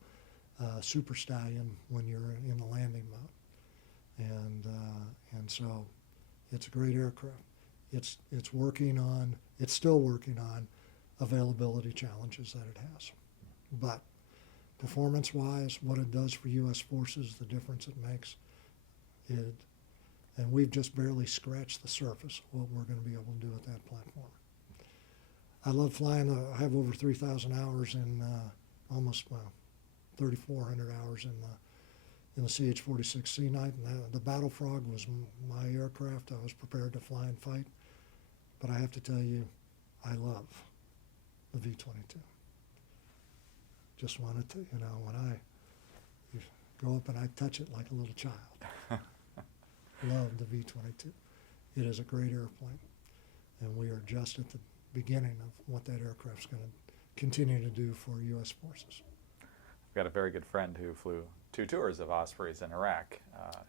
Super Stallion when you're in the landing mode. And so it's a great aircraft. It's still working on availability challenges that it has. But performance-wise, what it does for U.S. forces, the difference it makes, and we've just barely scratched the surface of what we're going to be able to do with that platform. I love flying. I have over 3,000 hours in almost 3,400 hours in the CH-46 Sea Knight. And the Battle Frog was my aircraft. I was prepared to fly and fight. But I have to tell you, I love the V-22. Just wanted to, when I go up and I touch it like a little child. Love the V-22. It is a great airplane, and we are just at the beginning of what that aircraft's going to continue to do for U.S. forces. I've got a very good friend who flew 2 tours of Ospreys in Iraq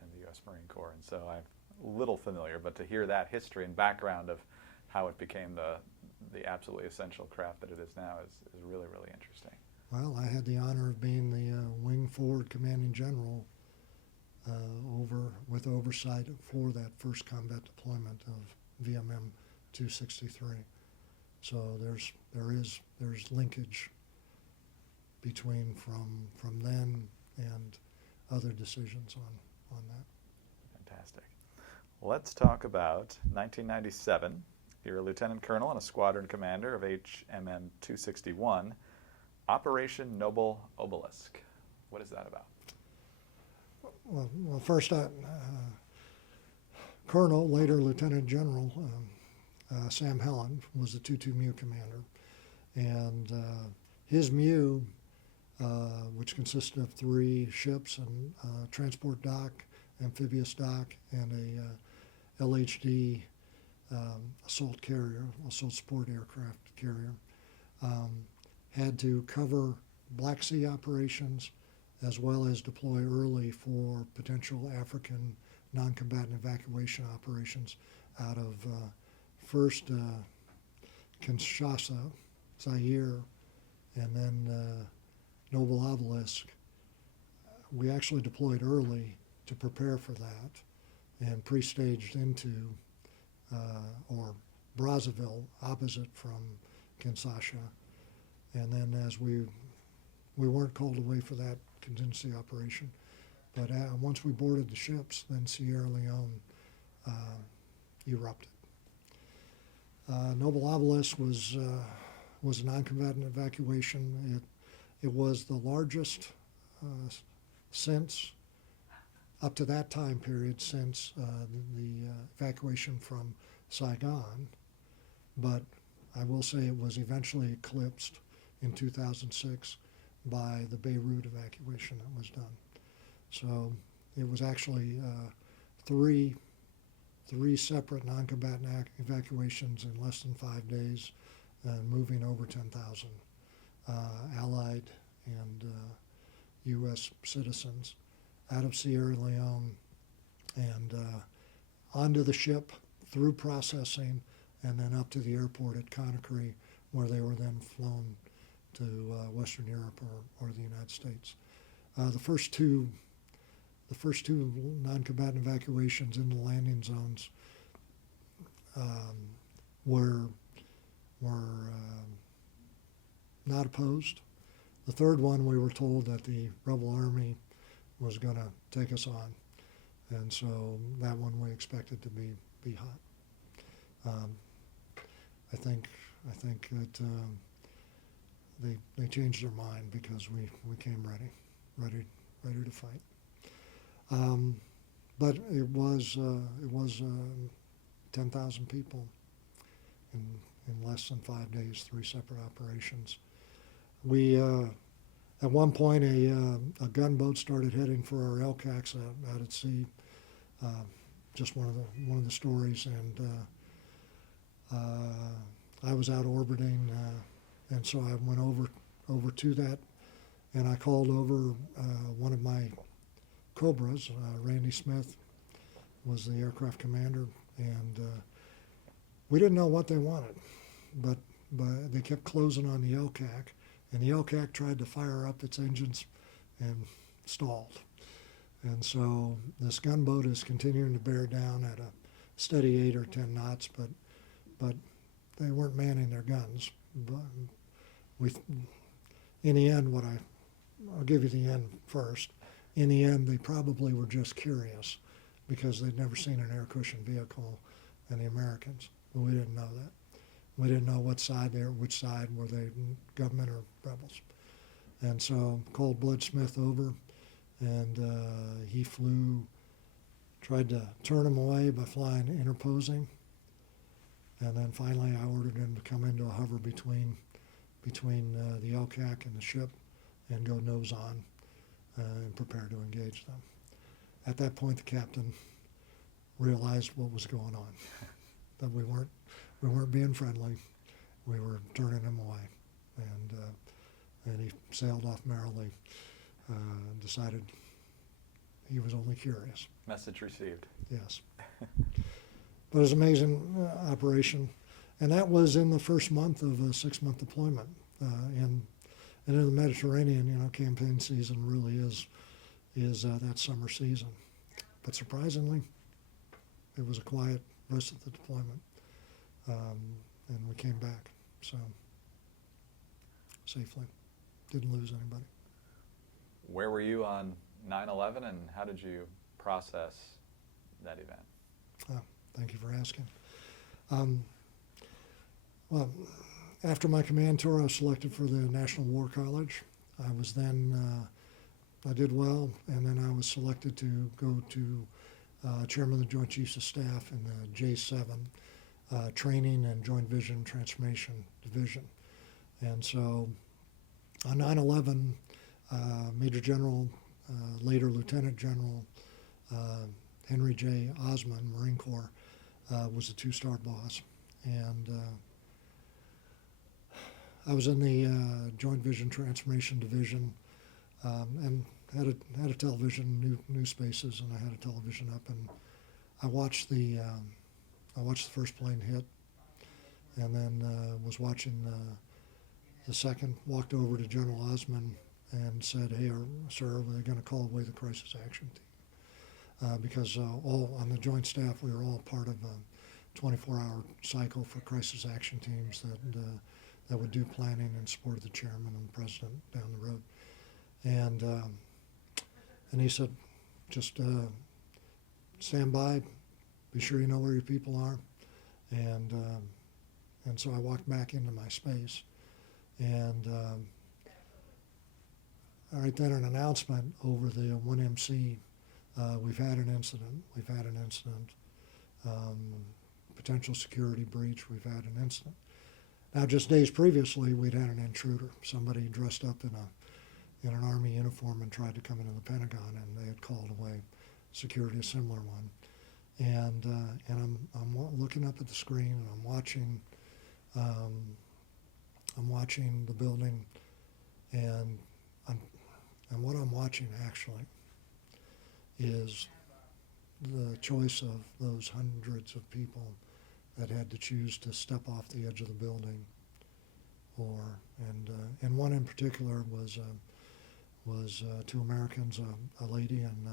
in the U.S. Marine Corps, and so I'm a little familiar, but to hear that history and background of how it became the absolutely essential craft that it is now is really, really interesting. Well, I had the honor of being the Wing Forward Commanding General with oversight for that first combat deployment of VMM 263. So there's linkage between from then and other decisions on that. Fantastic. Let's talk about 1997. You're a lieutenant colonel and a squadron commander of HMM 261, Operation Noble Obelisk. What is that about? Well, first, Colonel, later Lieutenant General Sam Helen was the 2-2 MEU commander, and his MEU, which consisted of 3 ships and transport dock, amphibious dock, and a LHD assault support aircraft carrier, had to cover Black Sea operations as well as deploy early for potential African non-combatant evacuation operations out of first Kinshasa, Zaire, and then Noble Obelisk. We actually deployed early to prepare for that and pre-staged into or Brazzaville, opposite from Kinshasa. And then as we weren't called away for that contingency operation, but once we boarded the ships, then Sierra Leone erupted. Noble Obelisk was a non-combatant evacuation. It was the largest since, up to that time period, since the evacuation from Saigon, but I will say it was eventually eclipsed in 2006 by the Beirut evacuation that was done. So it was actually three 3 separate non-combatant evacuations in less than 5 days, and moving over 10,000 Allied and U.S. citizens out of Sierra Leone and onto the ship, through processing, and then up to the airport at Conakry, where they were then flown to Western Europe or the United States. The first two non-combatant evacuations in the landing zones were not opposed. The third one, we were told that the rebel army was going to take us on, and so that one we expected to be hot. I think that they changed their mind because we came ready to fight. But it was 10,000 people in less than 5 days, 3 separate operations. We at one point a gunboat started heading for our LCACs out at sea. Just one of the stories, and I was out orbiting, and so I went over to that, and I called over one of my Cobras. Randy Smith was the aircraft commander, and we didn't know what they wanted, but they kept closing on the LCAC, and the LCAC tried to fire up its engines and stalled. And so this gunboat is continuing to bear down at a steady 8 or 10 knots, but they weren't manning their guns. But in the end, I'll give you the end first. In the end, they probably were just curious because they'd never seen an air cushion vehicle in the Americans, but we didn't know that. We didn't know which side were they, government or rebels. And so called Blood Smith over, and he tried to turn him away by flying interposing, and then finally I ordered him to come into a hover between the LCAC and the ship and go nose on and prepare to engage them. At that point, the captain realized what was going on, that we weren't being friendly, we were turning him away, and he sailed off merrily. Decided he was only curious. Message received. Yes. But it was an amazing operation. And that was in the first month of a 6-month deployment. And in the Mediterranean, campaign season really is that summer season. But surprisingly, it was a quiet rest of the deployment. And we came back, so safely. Didn't lose anybody. Where were you on 9/11, and how did you process that event? Thank you for asking. Well, after my command tour, I was selected for the National War College. I was then, I did well, and then I was selected to go to Chairman of the Joint Chiefs of Staff in the J7 Training and Joint Vision Transformation Division. And so on 9/11, Major General, later Lieutenant General Henry J. Osmond, Marine Corps, was the 2-star boss. And I was in the Joint Vision Transformation Division and had a television, new spaces, and I had a television up, and I watched the first plane hit, and then was watching the second, walked over to General Osmond and said, "Hey, sir, are they going to call away the crisis action team?" Because all on the joint staff, we were all part of a 24-hour cycle for crisis action teams that would do planning and support the chairman and the president down the road. And he said, "Just stand by, be sure you know where your people are." And so I walked back into my space, and right then an announcement over the 1MC, we've had an incident, potential security breach, we've had an incident. Now, just days previously, we'd had an intruder, somebody dressed up in an Army uniform and tried to come into the Pentagon, and they had called away security, a similar one. and looking up at the screen, and I'm watching the building, and what I'm watching actually is the choice of those hundreds of people that had to choose to step off the edge of the building, and one in particular was two Americans, a lady and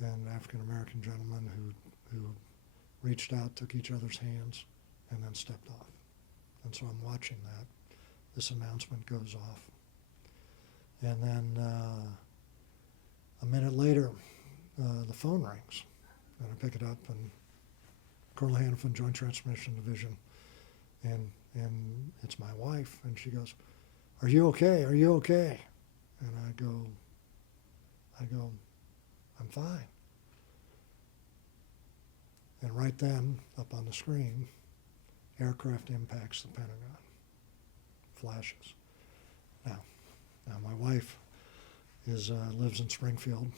an African American gentleman who reached out, took each other's hands, and then stepped off. And so I'm watching that. This announcement goes off, and then a minute later, the phone rings, and I pick it up, and Colonel Hanifen, Joint Transmission Division, and it's my wife, and she goes, "Are you okay? Are you okay?" And I go, "I'm fine." And right then, up on the screen, aircraft impacts the Pentagon. Flashes. Now my wife lives in Springfield,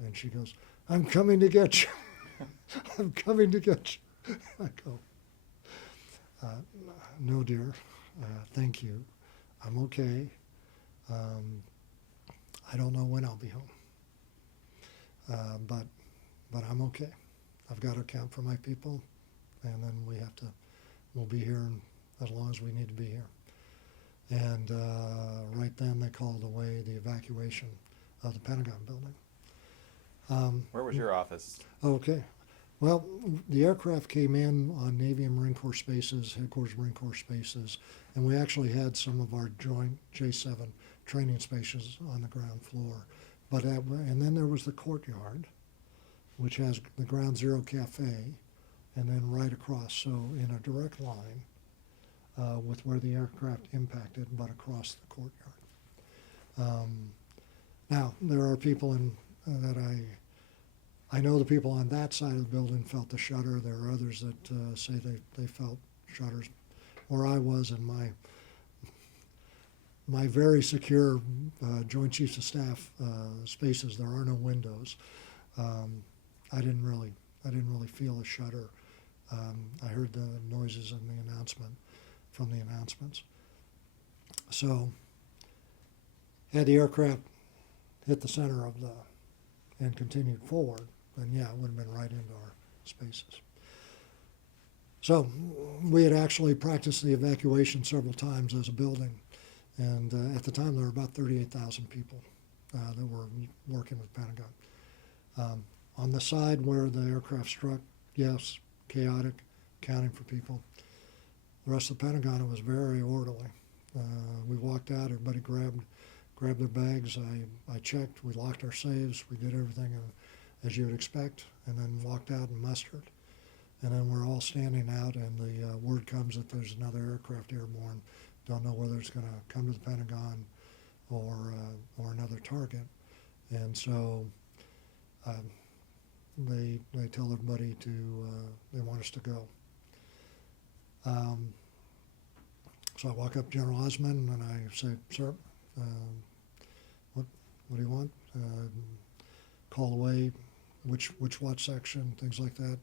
and she goes, "I'm coming to get you." "I'm coming to get you." I go, "No, dear, thank you. I'm okay. I don't know when I'll be home, but I'm okay. I've got to account for my people, and then we'll be here as long as we need to be here." And right then they called away the evacuation of the Pentagon building. Where was your office? Okay. Well, the aircraft came in on Navy and Marine Corps spaces, headquarters Marine Corps spaces, and we actually had some of our joint J7 training spaces on the ground floor. And then there was the courtyard, which has the Ground Zero Cafe, and then right across, so in a direct line with where the aircraft impacted, but across the courtyard. Now, there are people that I know the people on that side of the building felt the shudder. There are others that say they felt shudders. Where I was in my very secure Joint Chiefs of Staff spaces, there are no windows. I didn't really feel a shudder. I heard the noises and the announcement from the announcements. So, had the aircraft hit the center of and continued forward, then yeah, it would have been right into our spaces. So we had actually practiced the evacuation several times as a building, and at the time there were about 38,000 people that were working with Pentagon. On the side where the aircraft struck, yes, chaotic, counting for people. The rest of the Pentagon, it was very orderly. We walked out, everybody grabbed their bags. I checked, we locked our safes, we did everything as you would expect, and then walked out and mustered. And then we're all standing out, and the word comes that there's another aircraft airborne. Don't know whether it's going to come to the Pentagon or another target. And so they tell everybody they want us to go. So I walk up to General Osman and I say, "Sir, what do you want?" Call away, which watch section, things like that.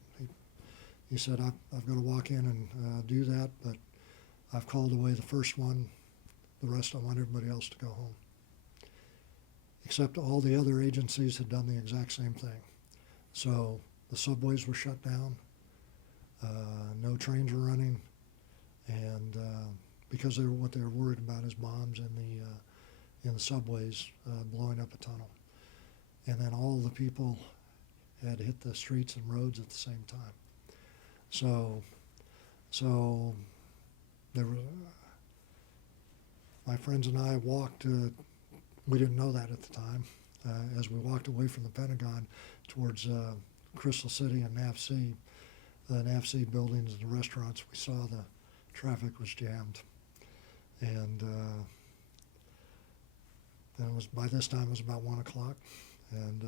He said, I've got to walk in and do that, but I've called away the first one. The rest, I want everybody else to go home. Except all the other agencies had done the exact same thing. So the subways were shut down, no trains were running, and because what they were worried about is bombs in the subways blowing up a tunnel. And then all the people had hit the streets and roads at the same time. So there were, my friends and I walked, we didn't know that at the time, as we walked away from the Pentagon towards Crystal City and NAVC, the NAVC buildings and the restaurants, we saw the traffic was jammed. And then by this time it was about 1 o'clock, and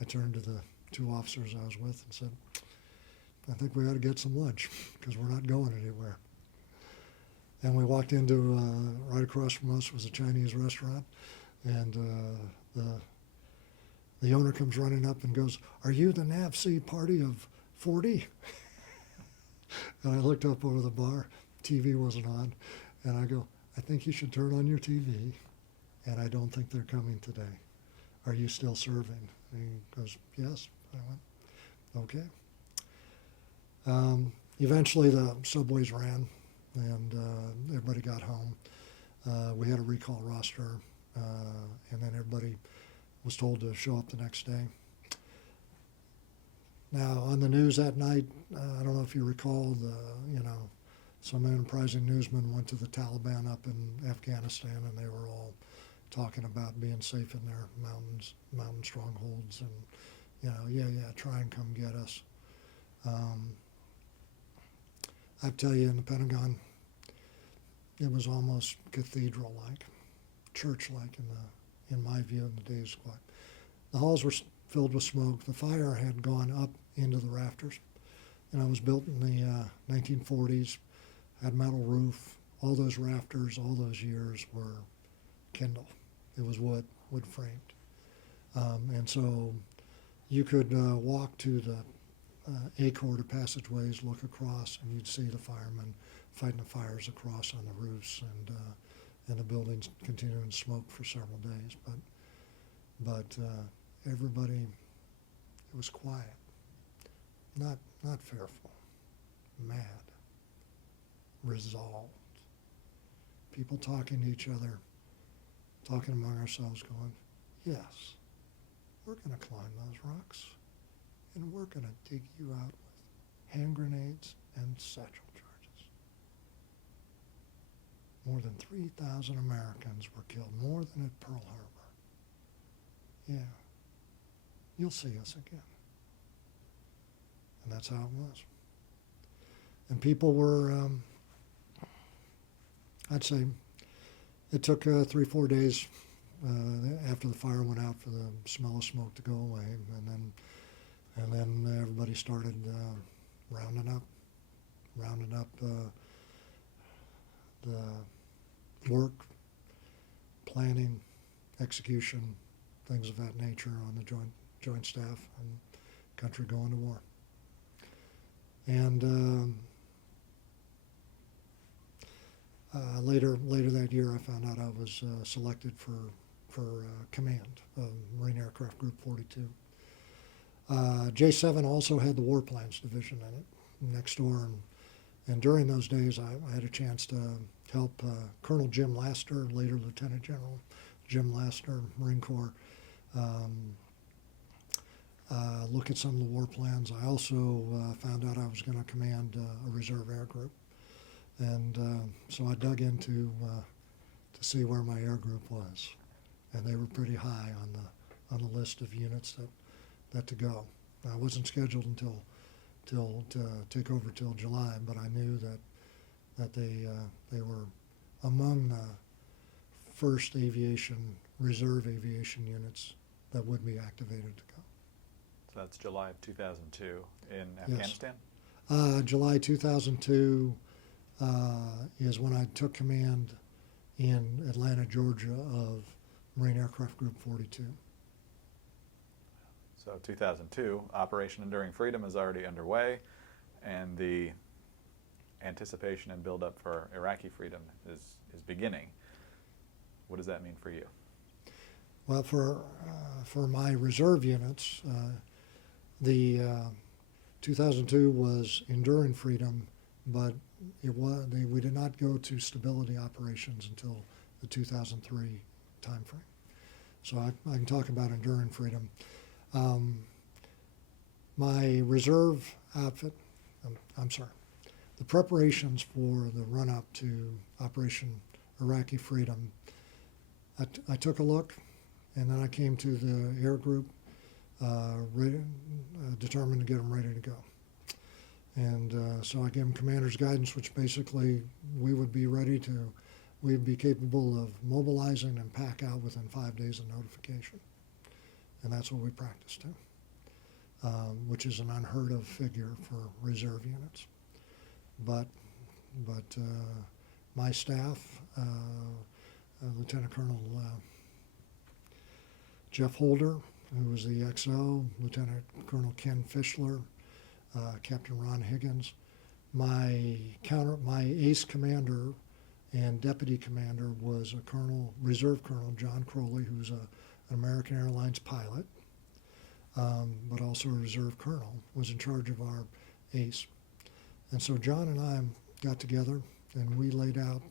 I turned to the two officers I was with and said, "I think we ought to get some lunch because we're not going anywhere." And we walked into, right across from us was a Chinese restaurant, and the owner comes running up and goes, "Are you the NAVC party of 40? And I looked up over the bar. TV wasn't on. And I go, I think you should turn on your TV. And I don't think they're coming today. Are you still serving? And he goes, yes. I went, okay. Eventually the subways ran and everybody got home. We had a recall roster, and then everybody was told to show up the next day. Now, on the news that night, I don't know if you recall, some enterprising newsmen went to the Taliban up in Afghanistan, and they were all talking about being safe in their mountain strongholds, and try and come get us. I tell you, in the Pentagon, it was almost cathedral-like, church-like in my view in the days. The halls were filled with smoke. The fire had gone up into the rafters. And I was built in the 1940s, had metal roof. All those rafters, all those years were kindle. It was wood framed. And so you could walk to the A-corridor passageways, look across, and you'd see the firemen fighting the fires across on the roofs, and the buildings continuing to smoke for several days. But everybody, it was quiet, not fearful, mad, resolved. People talking to each other, talking among ourselves, going, yes, we're going to climb those rocks, and we're going to dig you out with hand grenades and satchel charges. More than 3,000 Americans were killed, more than at Pearl Harbor. Yeah, you'll see us again. And that's how it was. And people were, I'd say, it took 3-4 days after the fire went out for the smell of smoke to go away, and then everybody started rounding up the work, planning, execution, things of that nature on the joint staff and country going to war. And later that year, I found out I was selected for command of Marine Aircraft Group 42. J7 also had the War Plans Division in it next door, and during those days, I had a chance to help Colonel Jim Laster, later Lieutenant General Jim Laster, Marine Corps, look at some of the war plans. I also found out I was going to command a reserve air group, and so I dug into to see where my air group was, and they were pretty high on the list of units that to go. I wasn't scheduled until to take over till July, but I knew that they were among the first reserve aviation units that would be activated to go. So that's July of 2002 in Afghanistan? July 2002 is when I took command in Atlanta, Georgia of Marine Aircraft Group 42. So 2002, Operation Enduring Freedom is already underway, and the anticipation and build-up for Iraqi freedom is beginning. What does that mean for you? Well, for my reserve units, the 2002 was Enduring Freedom, but we did not go to stability operations until the 2003 timeframe. So I can talk about Enduring Freedom. My reserve outfit, the preparations for the run-up to Operation Iraqi Freedom, I took a look, and then I came to the air group, determined to get them ready to go. And so I gave them commander's guidance, which basically we'd be capable of mobilizing and pack out within 5 days of notification. And that's what we practiced to, which is an unheard of figure for reserve units. But my staff, Lieutenant Colonel Jeff Holder, who was the XO, Lieutenant Colonel Ken Fischler, Captain Ron Higgins. My ace commander and deputy commander was a Reserve Colonel John Crowley, who's an American Airlines pilot, but also a Reserve Colonel, was in charge of our ace. And so John and I got together and we laid out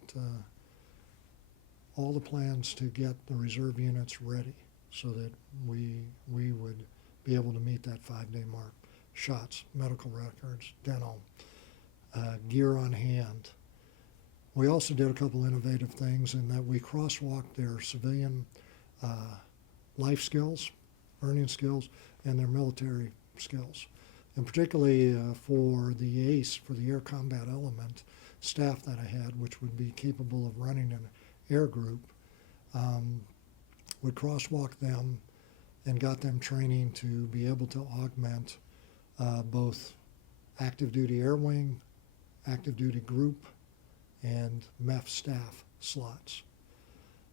all the plans to get the reserve units ready so that we would be able to meet that 5-day mark. Shots, medical records, dental, gear on hand. We also did a couple innovative things in that we crosswalked their civilian life skills, earning skills, and their military skills. And particularly for the ACE, for the Air Combat Element staff that I had, which would be capable of running an air group, would crosswalk them and got them training to be able to augment both active duty air wing, active duty group, and MEF staff slots.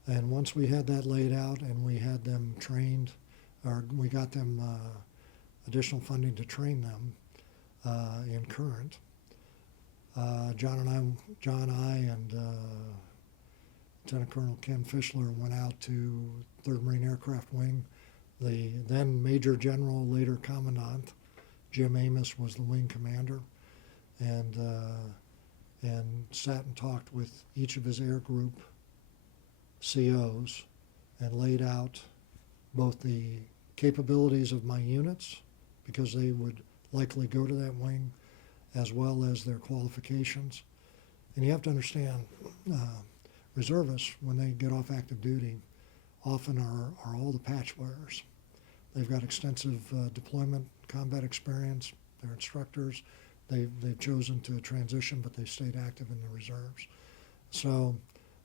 And once we had that laid out and we had them trained, or we got them additional funding to train them in current, John, I, and Lieutenant Colonel Ken Fischler went out to 3rd Marine Aircraft Wing. The then Major General, later Commandant, Jim Amos was the wing commander, and sat and talked with each of his air group COs and laid out both the capabilities of my units, because they would likely go to that wing, as well as their qualifications. And you have to understand, reservists, when they get off active duty, often are all the patch wearers. They've got extensive deployment combat experience. They're instructors. They've chosen to transition, but they stayed active in the reserves. So,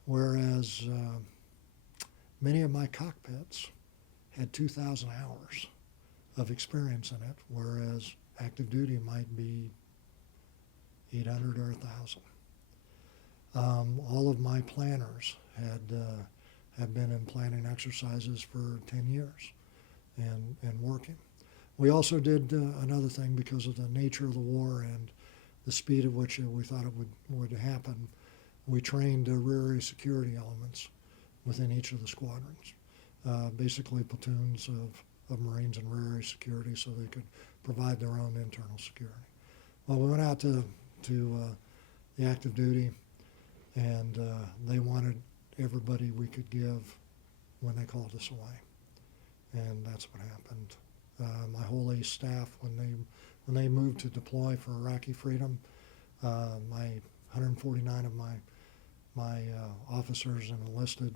whereas many of my cockpits had 2,000 hours of experience in it, whereas active duty might be 800 or 1,000. All of my planners have been in planning exercises for 10 years and working. We also did another thing because of the nature of the war and the speed at which we thought it would happen. We trained rear area security elements within each of the squadrons, basically platoons of Marines and rear area security, so they could provide their own internal security. Well, we went out to the active duty, and they wanted everybody we could give when they called us away, and that's what happened. My whole ace staff, when they moved to deploy for Iraqi freedom, my 149 of my officers and enlisted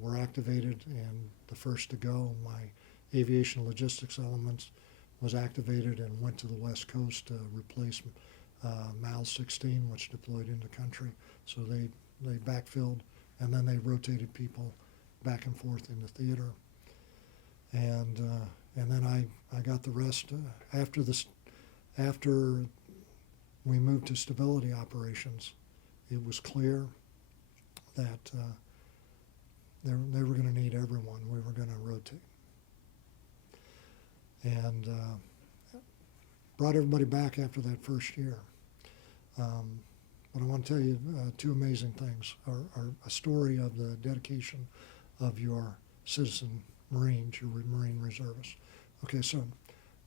were activated, and the first to go, my aviation logistics elements, was activated and went to the West Coast to replace MAL 16, which deployed into country. So they backfilled, and then they rotated people back and forth in the theater. And then I got the rest after we moved to stability operations. It was clear that they were going to need everyone. We were going to rotate, and brought everybody back after that first year. But I want to tell you two amazing things, are a story of the dedication of your citizen Marines, your Marine reservists. Okay, so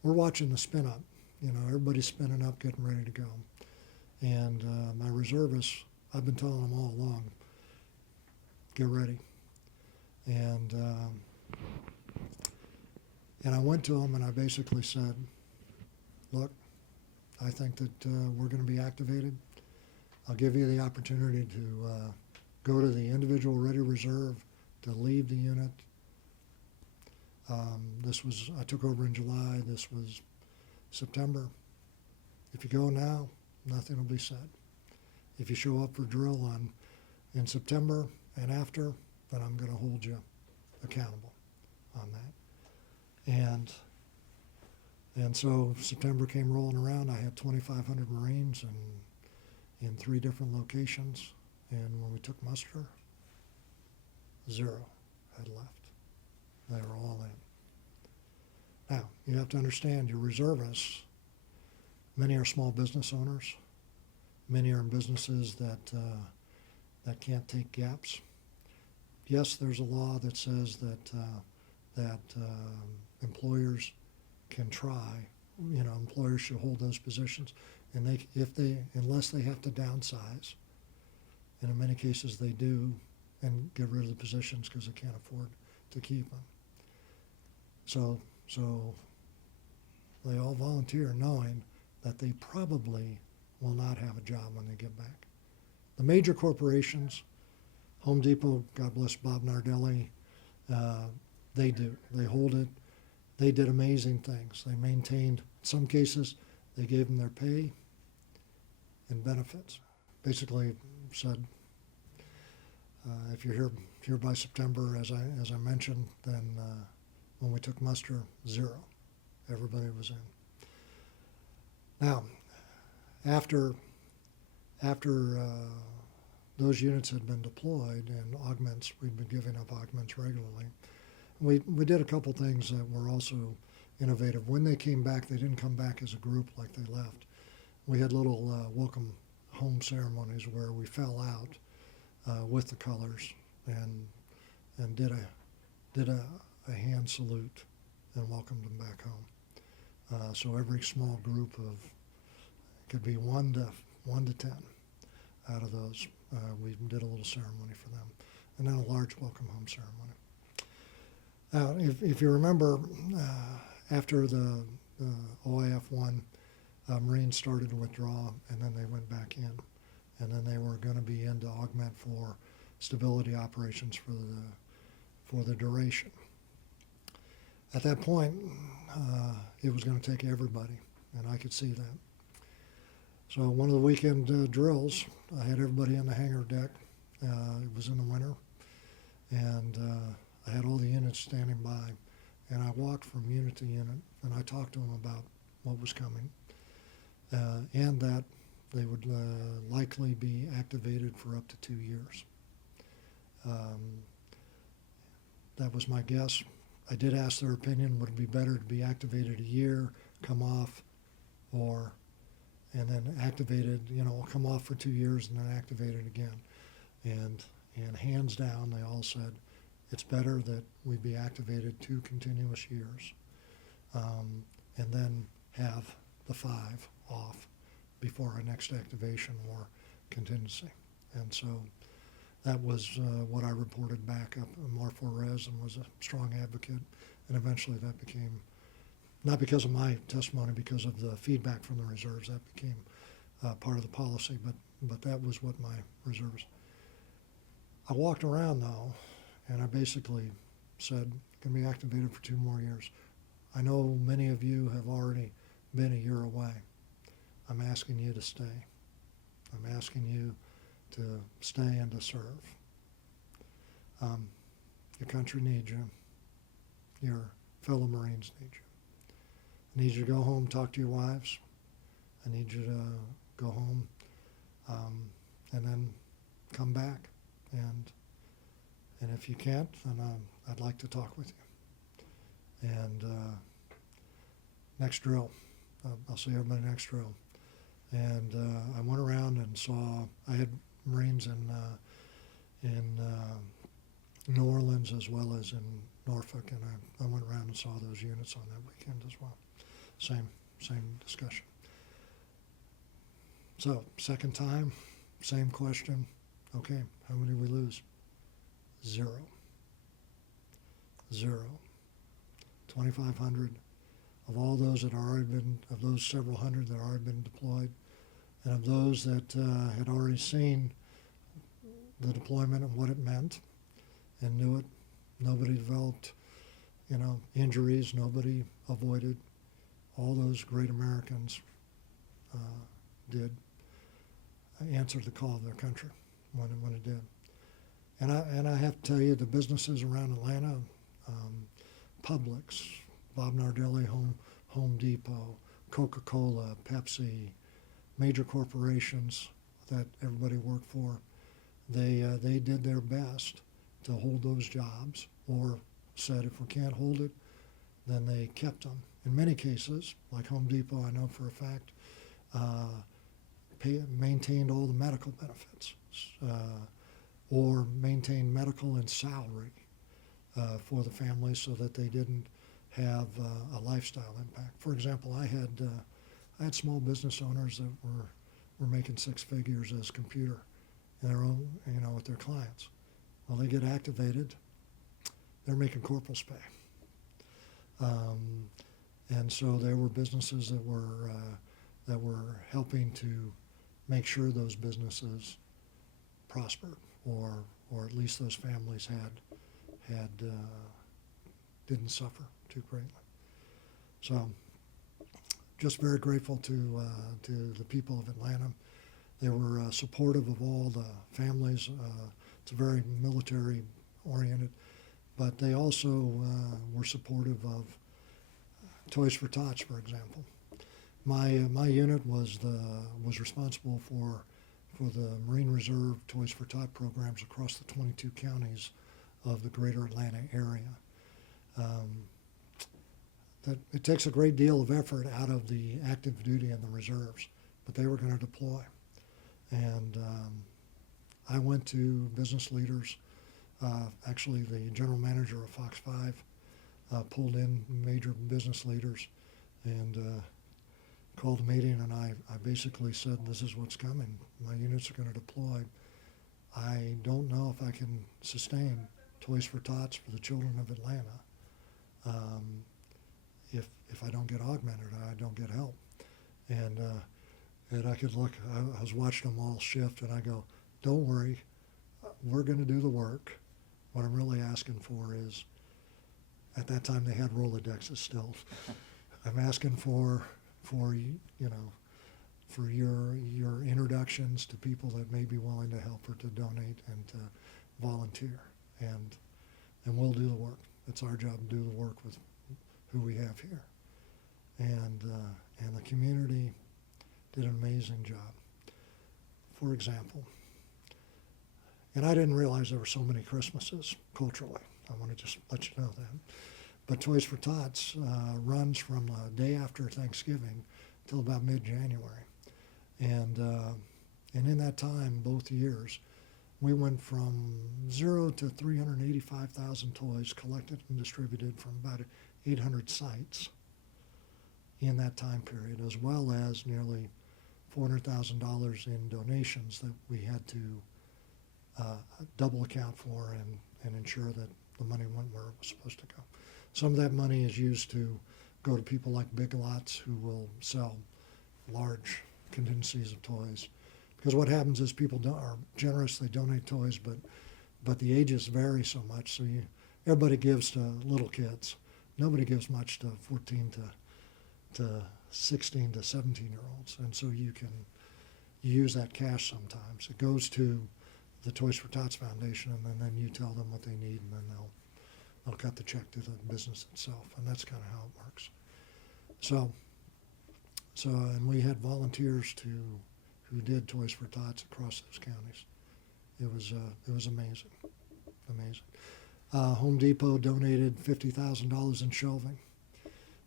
we're watching the spin up. You know, everybody's spinning up, getting ready to go. And my reservists, I've been telling them all along, get ready. And I went to them and I basically said, look, I think that we're going to be activated. I'll give you the opportunity to go to the individual ready reserve, to leave the unit. I took over in July. This was September. If you go now, nothing will be said. If you show up for drill in September and after, then I'm going to hold you accountable on that. And so September came rolling around. I had 2,500 Marines in 3 different locations. And when we took muster, 0 had left. They were all in. Now, you have to understand, your reservists Many are small business owners. Many are in businesses that can't take gaps. Yes, there's a law that says that employers can try. Employers should hold those positions, and unless they have to downsize, and in many cases they do, and get rid of the positions because they can't afford to keep them. So they all volunteer knowing that they probably will not have a job when they get back. The major corporations, Home Depot, God bless Bob Nardelli, they do. They hold it. They did amazing things. They maintained, in some cases, they gave them their pay and benefits. Basically said, if you're here by September, as I mentioned, then when we took muster, 0. Everybody was in. Now, after those units had been deployed and augments, we'd been giving up augments regularly. We did a couple things that were also innovative. When they came back, they didn't come back as a group like they left. We had little welcome home ceremonies where we fell out with the colors and did a hand salute and welcomed them back home. So every small group of, could be 1 to 10 out of those, we did a little ceremony for them, and then a large welcome home ceremony. If you remember, after the OIF-1, Marines started to withdraw, and then they went back in, and then they were going to be in to augment for stability operations for the duration. At that point, it was going to take everybody, and I could see that. So one of the weekend drills, I had everybody in the hangar deck. It was in the winter, and I had all the units standing by, and I walked from unit to unit, and I talked to them about what was coming, and that they would likely be activated for up to 2 years. That was my guess. I did ask their opinion, would it be better to be activated a year, come off, and then activated, come off for 2 years and then activated again. And hands down, they all said, it's better that we be activated 2 continuous years and then have the 5 off before our next activation or contingency. And so that was what I reported back up. Marfor Res and was a strong advocate, and eventually that became, not because of my testimony, because of the feedback from the reserves, that became part of the policy, but that was what my reserves. I walked around though, and I basically said, can be activated for 2 more years. I know many of you have already been a year away. I'm asking you to stay. I'm asking you to stay and to serve. Your country needs you. Your fellow Marines need you. I need you to go home, talk to your wives. I need you to go home and then come back. And if you can't, then I'd like to talk with you. And next drill, I'll see everybody next drill. And I went around and saw, I had Marines in New Orleans as well as in Norfolk, and I went around and saw those units on that weekend as well. Same discussion. So second time, same question. Okay, how many did we lose? 0. 2,500 of all those that already been, of those several hundred that already been deployed, and of those that had already seen the deployment and what it meant and knew it. Nobody developed, injuries. Nobody avoided. All those great Americans did answer the call of their country when it did. And I have to tell you, the businesses around Atlanta, Publix, Bob Nardelli, Home Depot, Coca-Cola, Pepsi, major corporations that everybody worked for, they did their best to hold those jobs, or said if we can't hold it, then they kept them. In many cases, like Home Depot, I know for a fact, maintained all the medical benefits, or maintained medical and salary for the families so that they didn't have a lifestyle impact. For example, I had small business owners that were making six figures as computer in their own, with their clients. Well, they get activated, they're making corporal's pay. And so there were businesses that were helping to make sure those businesses prospered, or at least those families had didn't suffer too greatly. So, just very grateful to the people of Atlanta. They were supportive of all the families. It's very military oriented, but they also were supportive of Toys for Tots, for example. My unit was responsible for the Marine Reserve Toys for Tot programs across the 22 counties of the greater Atlanta area. That it takes a great deal of effort out of the active duty and the reserves, but they were going to deploy. And I went to business leaders. Actually, the general manager of Fox 5 pulled in major business leaders and called a meeting, and I basically said, this is what's coming. My units are going to deploy. I don't know if I can sustain Toys for Tots for the children of Atlanta if I don't get augmented, I don't get help. And I could look, I was watching them all shift, and I go, don't worry, we're going to do the work. What I'm really asking for is, at that time they had Rolodexes still. I'm asking for your introductions to people that may be willing to help or to donate and to volunteer, and we'll do the work. It's our job to do the work with who we have here, and the community did an amazing job. For example, and I didn't realize there were so many Christmases culturally. I want to just let you know that. But Toys for Tots runs from the day after Thanksgiving till about mid-January. And in that time, both years, we went from 0 to 385,000 toys collected and distributed from about 800 sites in that time period, as well as nearly $400,000 in donations that we had to double account for and ensure that the money went where it was supposed to go. Some of that money is used to go to people like Big Lots, who will sell large contingencies of toys. Because what happens is people are generous, they donate toys, but the ages vary so much, so everybody gives to little kids. Nobody gives much to 14 to 16 to 17-year-olds, and so you can use that cash sometimes. It goes to the Toys for Tots Foundation, and then you tell them what they need, and then they'll cut the check to the business itself, and that's kind of how it works. So and we had volunteers who did Toys for Tots across those counties. It was amazing. Home Depot donated $50,000 in shelving.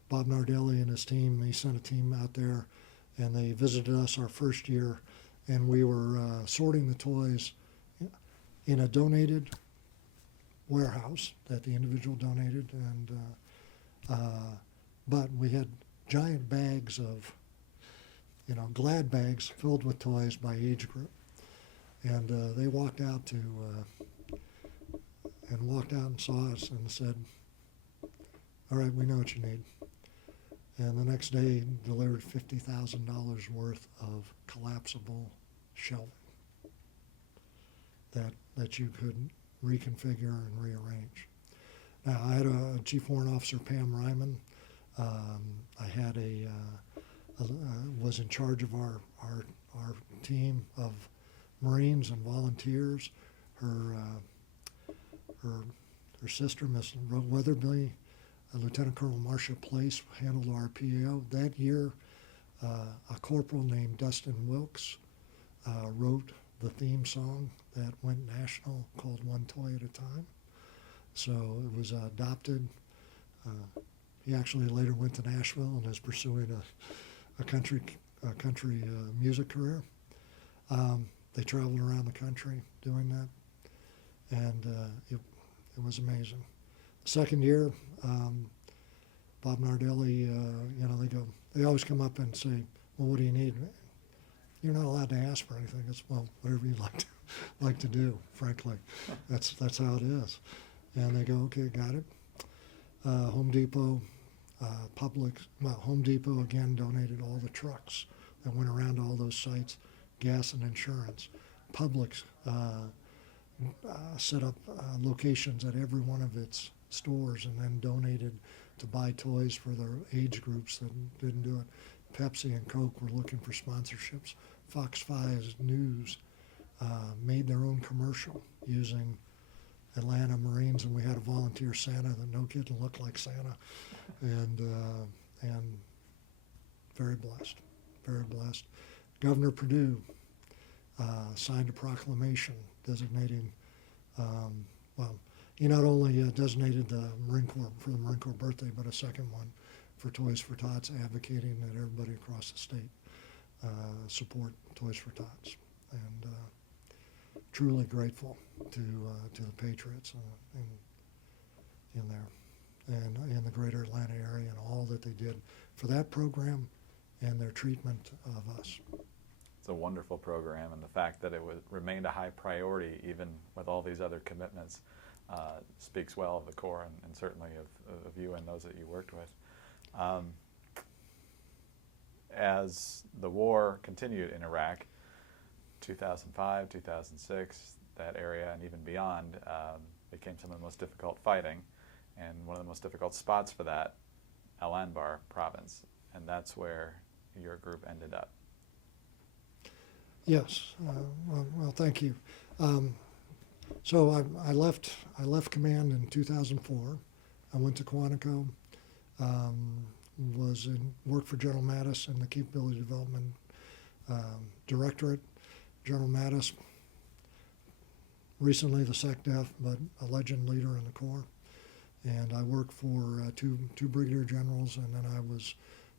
Bob Nardelli and his team, he sent a team out there, and they visited us our first year, and we were sorting the toys in a donated warehouse that the individual donated, and but we had giant bags of, Glad bags filled with toys by age group, and they walked out and saw us and said, "All right, we know what you need." And the next day delivered $50,000 worth of collapsible shelving that you could reconfigure and rearrange. Now, I had a Chief Warrant Officer, Pam Ryman. I had was in charge of our team of Marines and volunteers. Her sister, Miss Weatherby, Lieutenant Colonel Marcia Place, handled our PAO. That year, a corporal named Dustin Wilkes wrote the theme song that went national, called One Toy at a Time. So it was adopted. He actually later went to Nashville and is pursuing a country country music career. They traveled around the country doing that, and it was amazing. The second year, Bob Nardelli, they always come up and say, well, what do you need? You're not allowed to ask for anything. It's, well, whatever you'd like to do, frankly. That's how it is. And they go, okay, got it. Home Depot, Home Depot again donated all the trucks that went around all those sites, gas and insurance. Publix set up locations at every one of its stores and then donated to buy toys for their age groups that didn't do it. Pepsi and Coke were looking for sponsorships. Fox 5 News made their own commercial using Atlanta Marines, and we had a volunteer Santa that no kid looked like Santa, and very blessed, very blessed. Governor Perdue signed a proclamation designating, he not only designated the Marine Corps for the Marine Corps birthday, but a second one for Toys for Tots, advocating that everybody across the state support Toys for Tots, and truly grateful to the Patriots in there and in the greater Atlanta area and all that they did for that program and their treatment of us. It's a wonderful program, and the fact that it remained a high priority even with all these other commitments speaks well of the Corps and certainly of you and those that you worked with. As the war continued in Iraq, 2005, 2006, that area and even beyond became some of the most difficult fighting, and one of the most difficult spots for that, Anbar Province, and that's where your group ended up. Yes. Well, thank you. So I left command in 2004. I went to Quantico. Worked for General Mattis in the Capability Development Directorate. General Mattis, recently the SecDef, but a legend leader in the Corps. And I worked for two brigadier generals, and then I was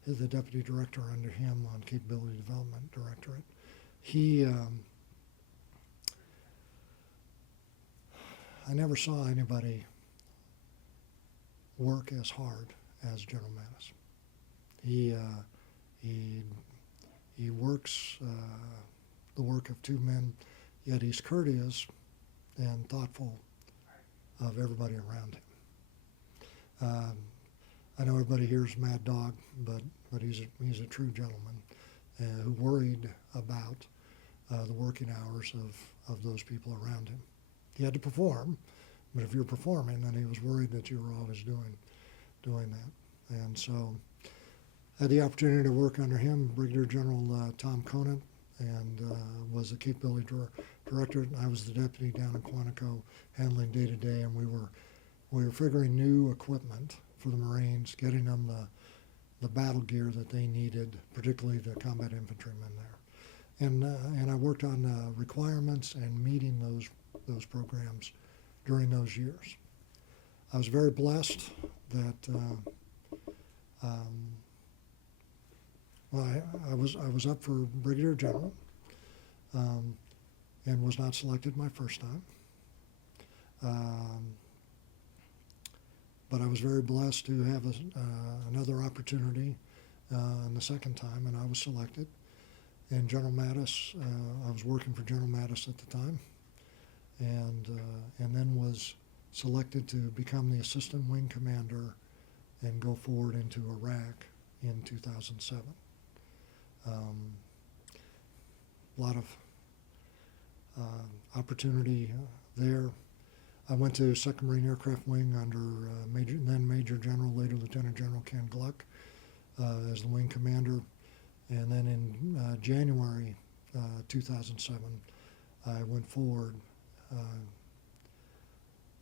the deputy director under him on Capability Development Directorate. I never saw anybody work as hard as General Mattis. He works the work of two men, yet he's courteous and thoughtful of everybody around him. I know everybody hears Mad Dog, but he's a true gentleman who worried about the working hours of those people around him. He had to perform, but if you're performing, then he was worried that you were always doing that. And so I had the opportunity to work under him, Brigadier General Tom Conant, and was the Capability Director. I was the deputy down in Quantico, handling day-to-day, and we were figuring new equipment for the Marines, getting them the battle gear that they needed, particularly the combat infantrymen there. And I worked on requirements and meeting those programs during those years. I was very blessed that I was up for Brigadier General and was not selected my first time. But I was very blessed to have another opportunity the second time, and I was selected. And General Mattis, I was working for General Mattis at the time, and then was selected to become the assistant wing commander and go forward into Iraq in 2007. A lot of opportunity there. I went to 2nd Marine Aircraft Wing under then Major General, later Lieutenant General Ken Gluck as the wing commander. And then in January 2007, I went forward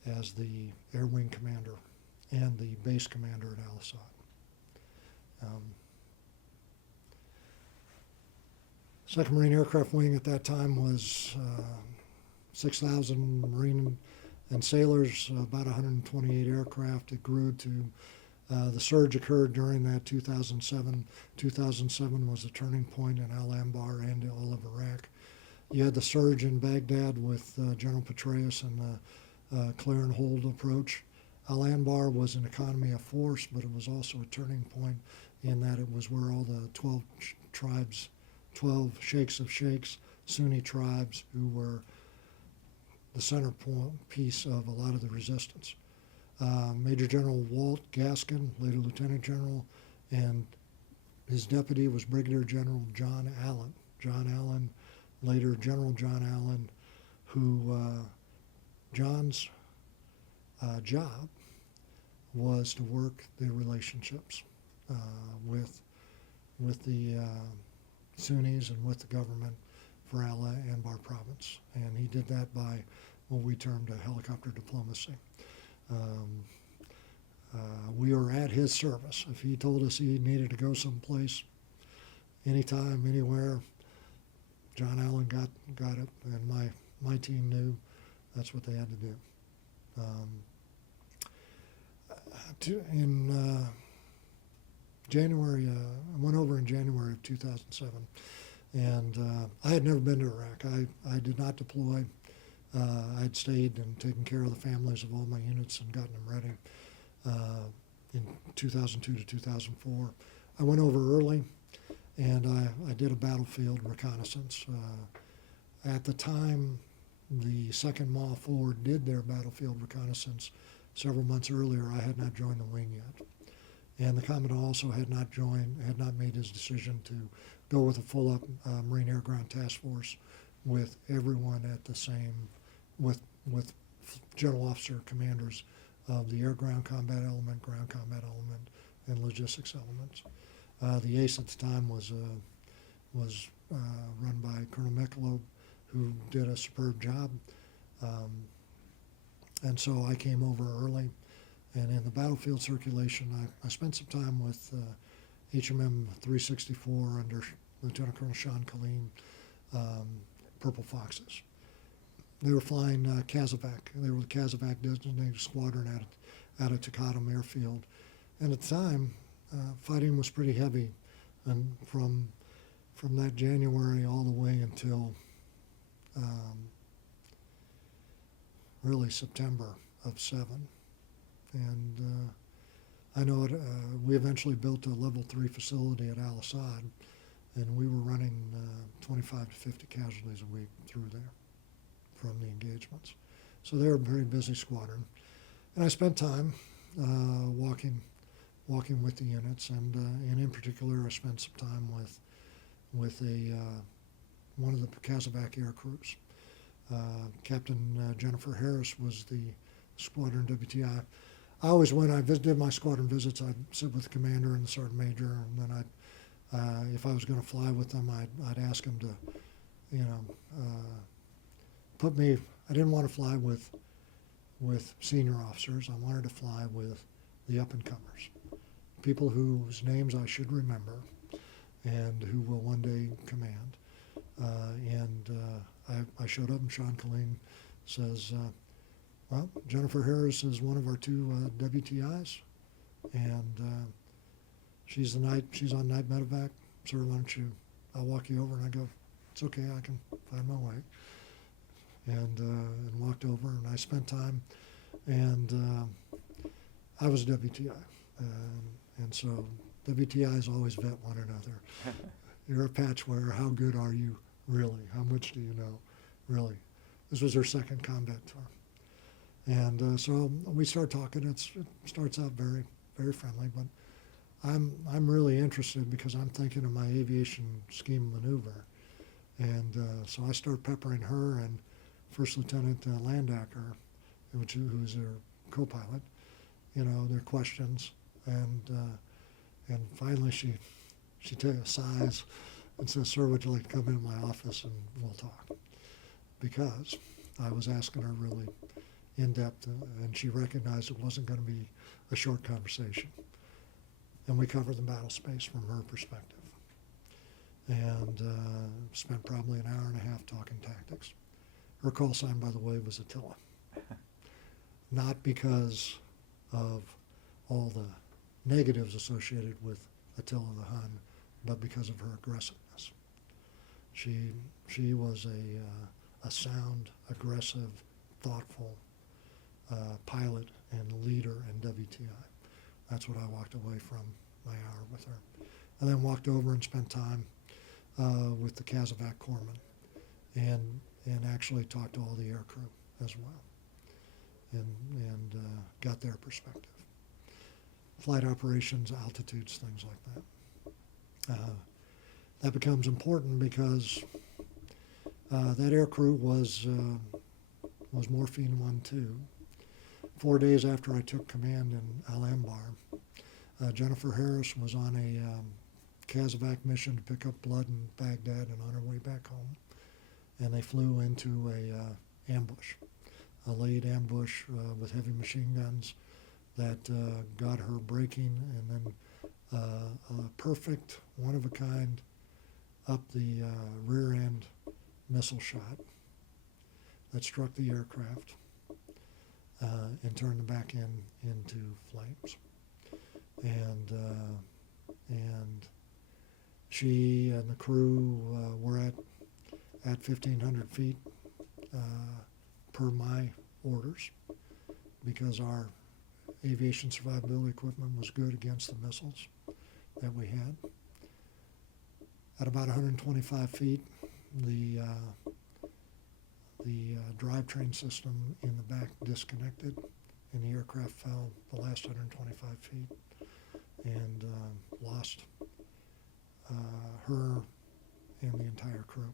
as the Air Wing Commander and the base commander at Al-Assad. 2nd Marine Aircraft Wing at that time was 6,000 Marine and sailors, about 128 aircraft. It grew to The surge occurred during that 2007. 2007 was a turning point in Al-Anbar and all of Iraq. You had the surge in Baghdad with General Petraeus and the clear and hold approach. Al-Anbar was an economy of force, but it was also a turning point in that it was where all the 12 tribes, 12 sheikhs of sheikhs, Sunni tribes, who were the center piece of a lot of the resistance. Major General Walt Gaskin, later Lieutenant General, and his deputy was Brigadier General John Allen. John Allen, later General John Allen, who John's job was to work the relationships with the Sunnis and with the government for Anbar Province. And he did that by what we termed a helicopter diplomacy. We were at his service. If he told us he needed to go someplace, anytime, anywhere, John Allen got it, and my team knew that's what they had to do. In January, I went over in January of 2007, and I had never been to Iraq. I did not deploy. I had stayed and taken care of the families of all my units and gotten them ready in 2002 to 2004. I went over early, and I did a battlefield reconnaissance. At the time, the 2nd Ma Forward did their battlefield reconnaissance several months earlier. I had not joined the wing yet. And the Commandant also had not made his decision to go with a full-up Marine Air Ground Task Force with everyone at the same, with general officer commanders of the air ground combat element, ground combat element, and logistics elements. The ace at the time was run by Colonel Michelob, who did a superb job. And so I came over early. And in the battlefield circulation, I spent some time with HMM 364 under Lieutenant Colonel Sean Killeen, Purple Foxes. They were flying Kazovac. They were the Kazovac designated squadron out of Takatum Airfield. And at the time, fighting was pretty heavy, and from that January all the way until really September of 7. And I know we eventually built a level 3 facility at Al Asad, and we were running 25 to 50 casualties a week through there from the engagements. So they were a very busy squadron. And I spent time walking with the units, and in particular I spent some time with one of the Kazovac air crews. Captain Jennifer Harris was the squadron WTI. I always, when I did my squadron visits, I'd sit with the commander and the sergeant major, and then if I was going to fly with them, I'd ask them to, put me. I didn't want to fly with senior officers. I wanted to fly with the up-and-comers, people whose names I should remember, and who will one day command. I showed up, and Sean Killeen says, well, Jennifer Harris is one of our 2 WTIs, and she's on night medevac. Sir, why don't you? I'll walk you over. And I go, it's okay, I can find my way. And walked over, and I spent time, and I was a WTI, and so WTIs always vet one another. You're a patch wearer. How good are you really? How much do you know, really? This was her 2nd combat tour. And so we start talking. It starts out very, very friendly, but I'm really interested because I'm thinking of my aviation scheme maneuver. And so I start peppering her and First Lieutenant Landacker, who's her co-pilot, their questions. And finally she sighs and says, sir, would you like to come into my office and we'll talk? Because I was asking her really in-depth, and she recognized it wasn't going to be a short conversation. And we covered the battle space from her perspective. And spent probably an hour and a half talking tactics. Her call sign, by the way, was Attila. Not because of all the negatives associated with Attila the Hun, but because of her aggressiveness. She was a sound, aggressive, thoughtful pilot and leader in WTI. That's what I walked away from my hour with her. And then walked over and spent time with the Kazovac corpsmen and actually talked to all the air crew as well and got their perspective. Flight operations, altitudes, things like that. That becomes important because that air crew was Morphine 1-2. 4 days after I took command in Anbar, Jennifer Harris was on a Kazovac mission to pick up blood in Baghdad and on her way back home. And they flew into a ambush, a late ambush with heavy machine guns that got her braking, and then a perfect, one-of-a-kind up the rear end missile shot that struck the aircraft and turned the back end into flames. And she and the crew were at 1,500 feet per my orders, because our aviation survivability equipment was good against the missiles that we had. At about 125 feet, the drivetrain system in the back disconnected, and the aircraft fell the last 125 feet and lost her and the entire crew.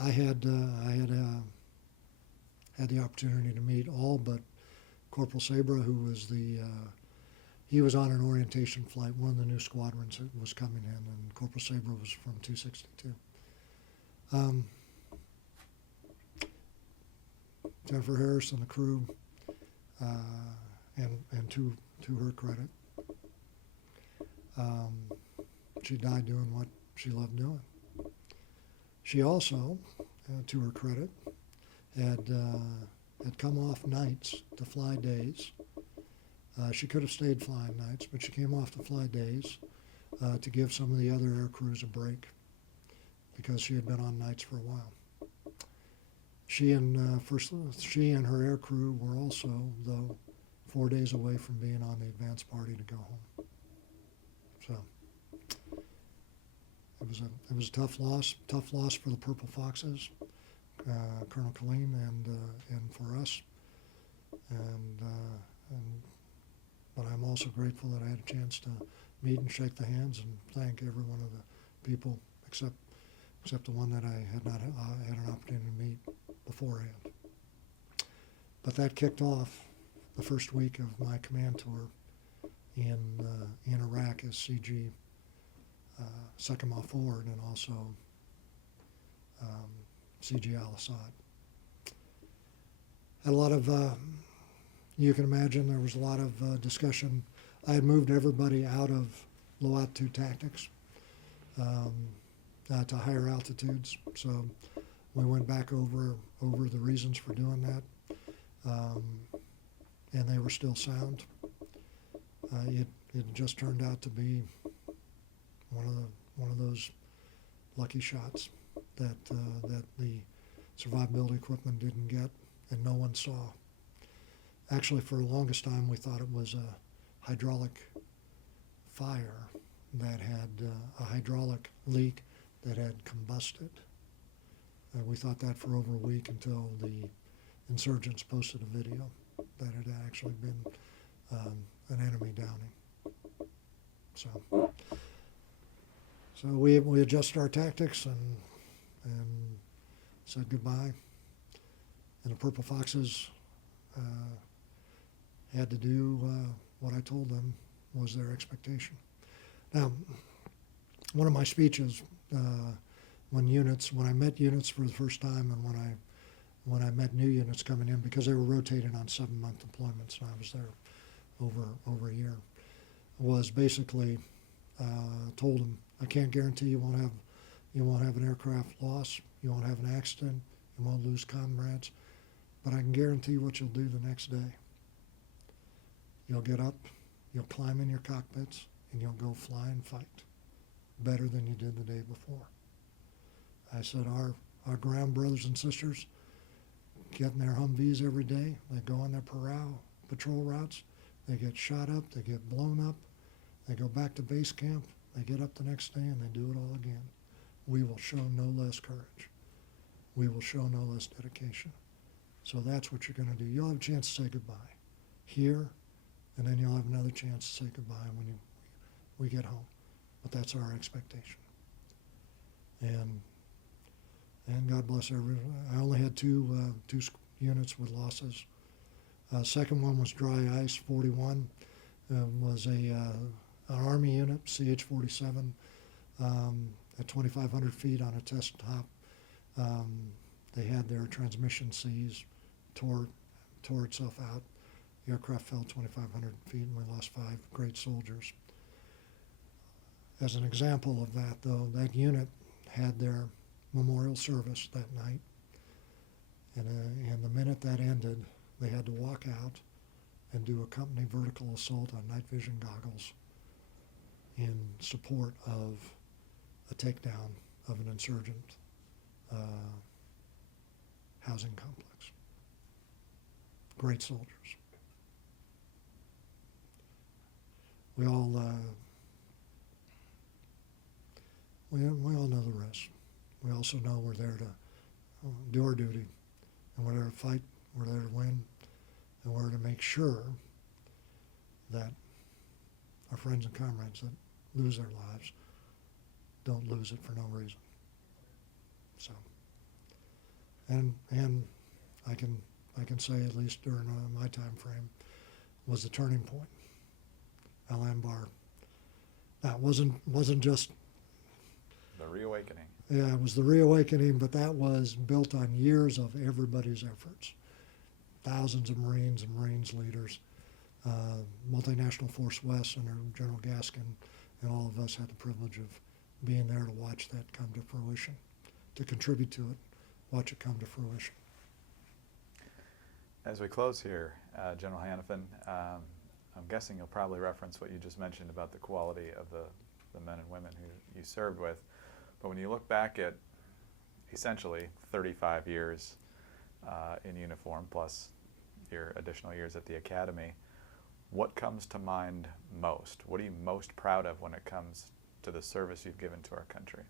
I had the opportunity to meet all but Corporal Sabra, who was he was on an orientation flight, one of the new squadrons that was coming in, and Corporal Sabra was from 262. Jennifer Harris and the crew, and to her credit, she died doing what she loved doing. She also, to her credit, had come off nights to fly days. She could have stayed flying nights, but she came off to fly days to give some of the other air crews a break, because she had been on nights for a while. She and her air crew were also, though, 4 days away from being on the advance party to go home. So it was a tough loss for the Purple Foxes, Colonel Colleen and for us, but I'm also grateful that I had a chance to meet and shake the hands and thank every one of the people except the one that I had not had an opportunity to meet beforehand. But that kicked off the first week of my command tour in Iraq as CG Second Forward, and also CG Al-Assad. Had a lot of, you can imagine there was a lot of discussion. I had moved everybody out of low altitude tactics to higher altitudes, so we went back over the reasons for doing that, and they were still sound. It just turned out to be one of those lucky shots that the survivability equipment didn't get and no one saw. Actually, for the longest time, we thought it was a hydraulic fire that had a hydraulic leak that had combusted. We thought that for over a week until the insurgents posted a video that it had actually been an enemy downing. So we adjusted our tactics and said goodbye. And the Purple Foxes had to do what I told them was their expectation. Now, one of my speeches when I met units for the first time, and when I met new units coming in, because they were rotating on 7-month deployments, and I was there over a year, was basically told them, I can't guarantee you won't have an aircraft loss, you won't have an accident, you won't lose comrades, but I can guarantee what you'll do the next day. You'll get up, you'll climb in your cockpits, and you'll go fly and fight better than you did the day before. I said, our ground brothers and sisters get in their Humvees every day. They go on their patrol routes. They get shot up. They get blown up. They go back to base camp. They get up the next day and they do it all again. We will show no less courage. We will show no less dedication. So that's what you're going to do. You'll have a chance to say goodbye here, and then you'll have another chance to say goodbye when we get home. But that's our expectation. And God bless everyone. I only had two units with losses. Second one was dry ice, 41. Was an Army unit, CH-47, at 2,500 feet on a test top. They had their transmission seized, tore itself out. The aircraft fell 2,500 feet and we lost 5 great soldiers. As an example of that, though, that unit had their memorial service that night. And the minute that ended, they had to walk out and do a company vertical assault on night vision goggles in support of a takedown of an insurgent housing complex. Great soldiers. We all know the rest. We also know we're there to do our duty, and we're there to fight, we're there to win, and we're to make sure that our friends and comrades that lose their lives don't lose it for no reason. So, and I can say, at least during my time frame, was the turning point. Anbar. That wasn't just the reawakening. Yeah, it was the reawakening, but that was built on years of everybody's efforts. Thousands of Marines and Marines leaders, Multinational Force West under General Gaskin, and all of us had the privilege of being there to watch that come to fruition, to contribute to it, watch it come to fruition. As we close here, General Hanifen, I'm guessing you'll probably reference what you just mentioned about the quality of the men and women who you served with. But when you look back at essentially 35 years in uniform, plus your additional years at the Academy, what comes to mind most? What are you most proud of when it comes to the service you've given to our country?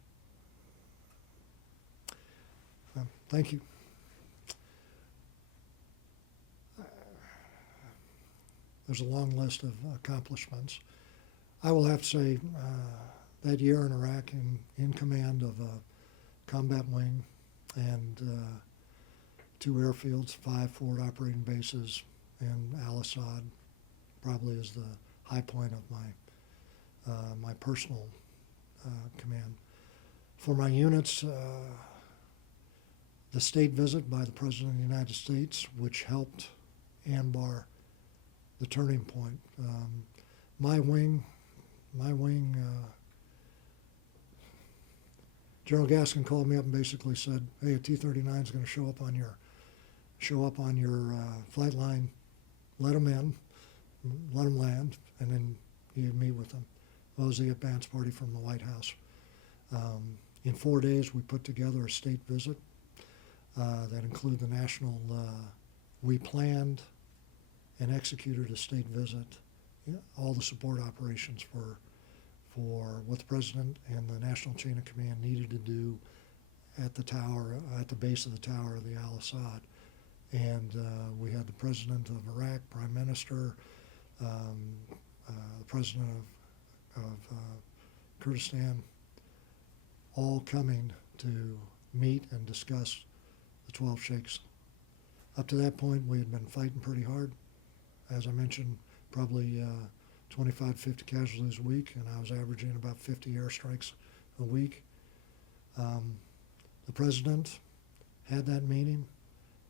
Thank you. There's a long list of accomplishments. I will have to say that year in Iraq in command of a combat wing and 2 airfields, 5 forward operating bases, and Al-Assad probably is the high point of my personal command. For my units, the state visit by the President of the United States, which helped Anbar the turning point. My wing, General Gaskin called me up and basically said, "Hey, a T-39 is going to show up on your flight line. Let them in, let them land, and then you meet with them." That was the advance party from the White House. In 4 days, we put together a state visit that included the national. We planned and executed a state visit, all the support operations for what the President and the National Chain of Command needed to do at the tower, at the base of the tower of the Al-Assad. And we had the President of Iraq, Prime Minister, the President of Kurdistan, all coming to meet and discuss the 12 sheikhs. Up to that point, we had been fighting pretty hard. As I mentioned, probably 25, 50 casualties a week, and I was averaging about 50 airstrikes a week. The President had that meeting.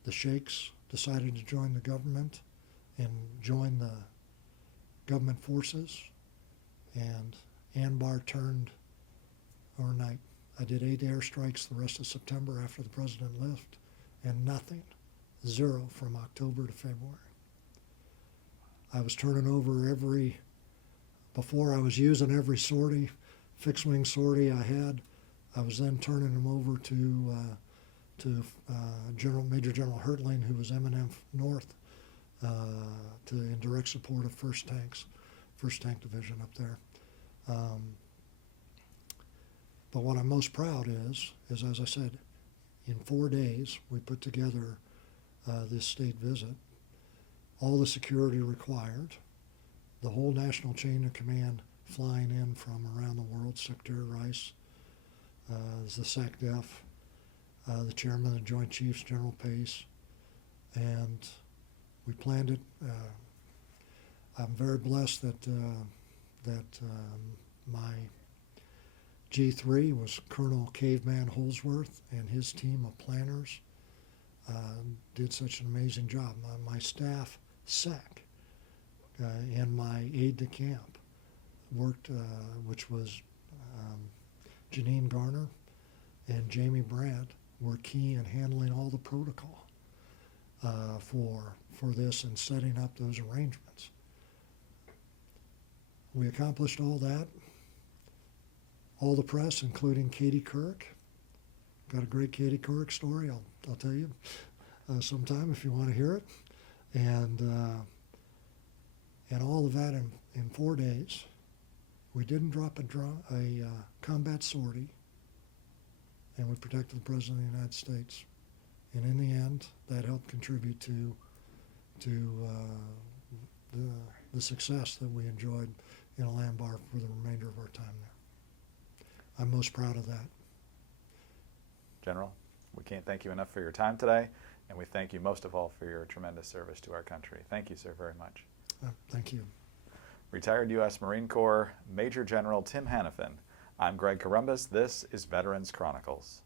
The sheikhs decided to join the government and join the government forces, and Anbar turned overnight. I did 8 airstrikes the rest of September after the President left, and nothing, 0 from October to February. I was turning over before I was using every sortie, fixed wing sortie I had. I was then turning them over to Major General Hertling, who was M&M North, in direct support of 1st Tank Division up there. But what I'm most proud is as I said, in 4 days we put together this state visit, all the security required, the whole national chain of command flying in from around the world, Secretary Rice, the SACDEF, the chairman of the Joint Chiefs, General Pace, and we planned it. I'm very blessed that my G3 was Colonel Caveman Holsworth and his team of planners did such an amazing job. My staff SEC and my aide-de-camp worked, which was Janine Garner and Jamie Brandt, were key in handling all the protocol for this and setting up those arrangements. We accomplished all that. All the press, including Katie Kirk. Got a great Katie Kirk story. I'll tell you sometime if you want to hear it. And all of that in 4 days. We didn't drop a combat sortie, and we protected the President of the United States. And in the end, that helped contribute to the success that we enjoyed in Anbar for the remainder of our time there. I'm most proud of that. General, we can't thank you enough for your time today, and we thank you most of all for your tremendous service to our country. Thank you, sir, very much. Thank you. Retired U.S. Marine Corps Major General Tim Hanifen. I'm Greg Corumbus. This is Veterans Chronicles.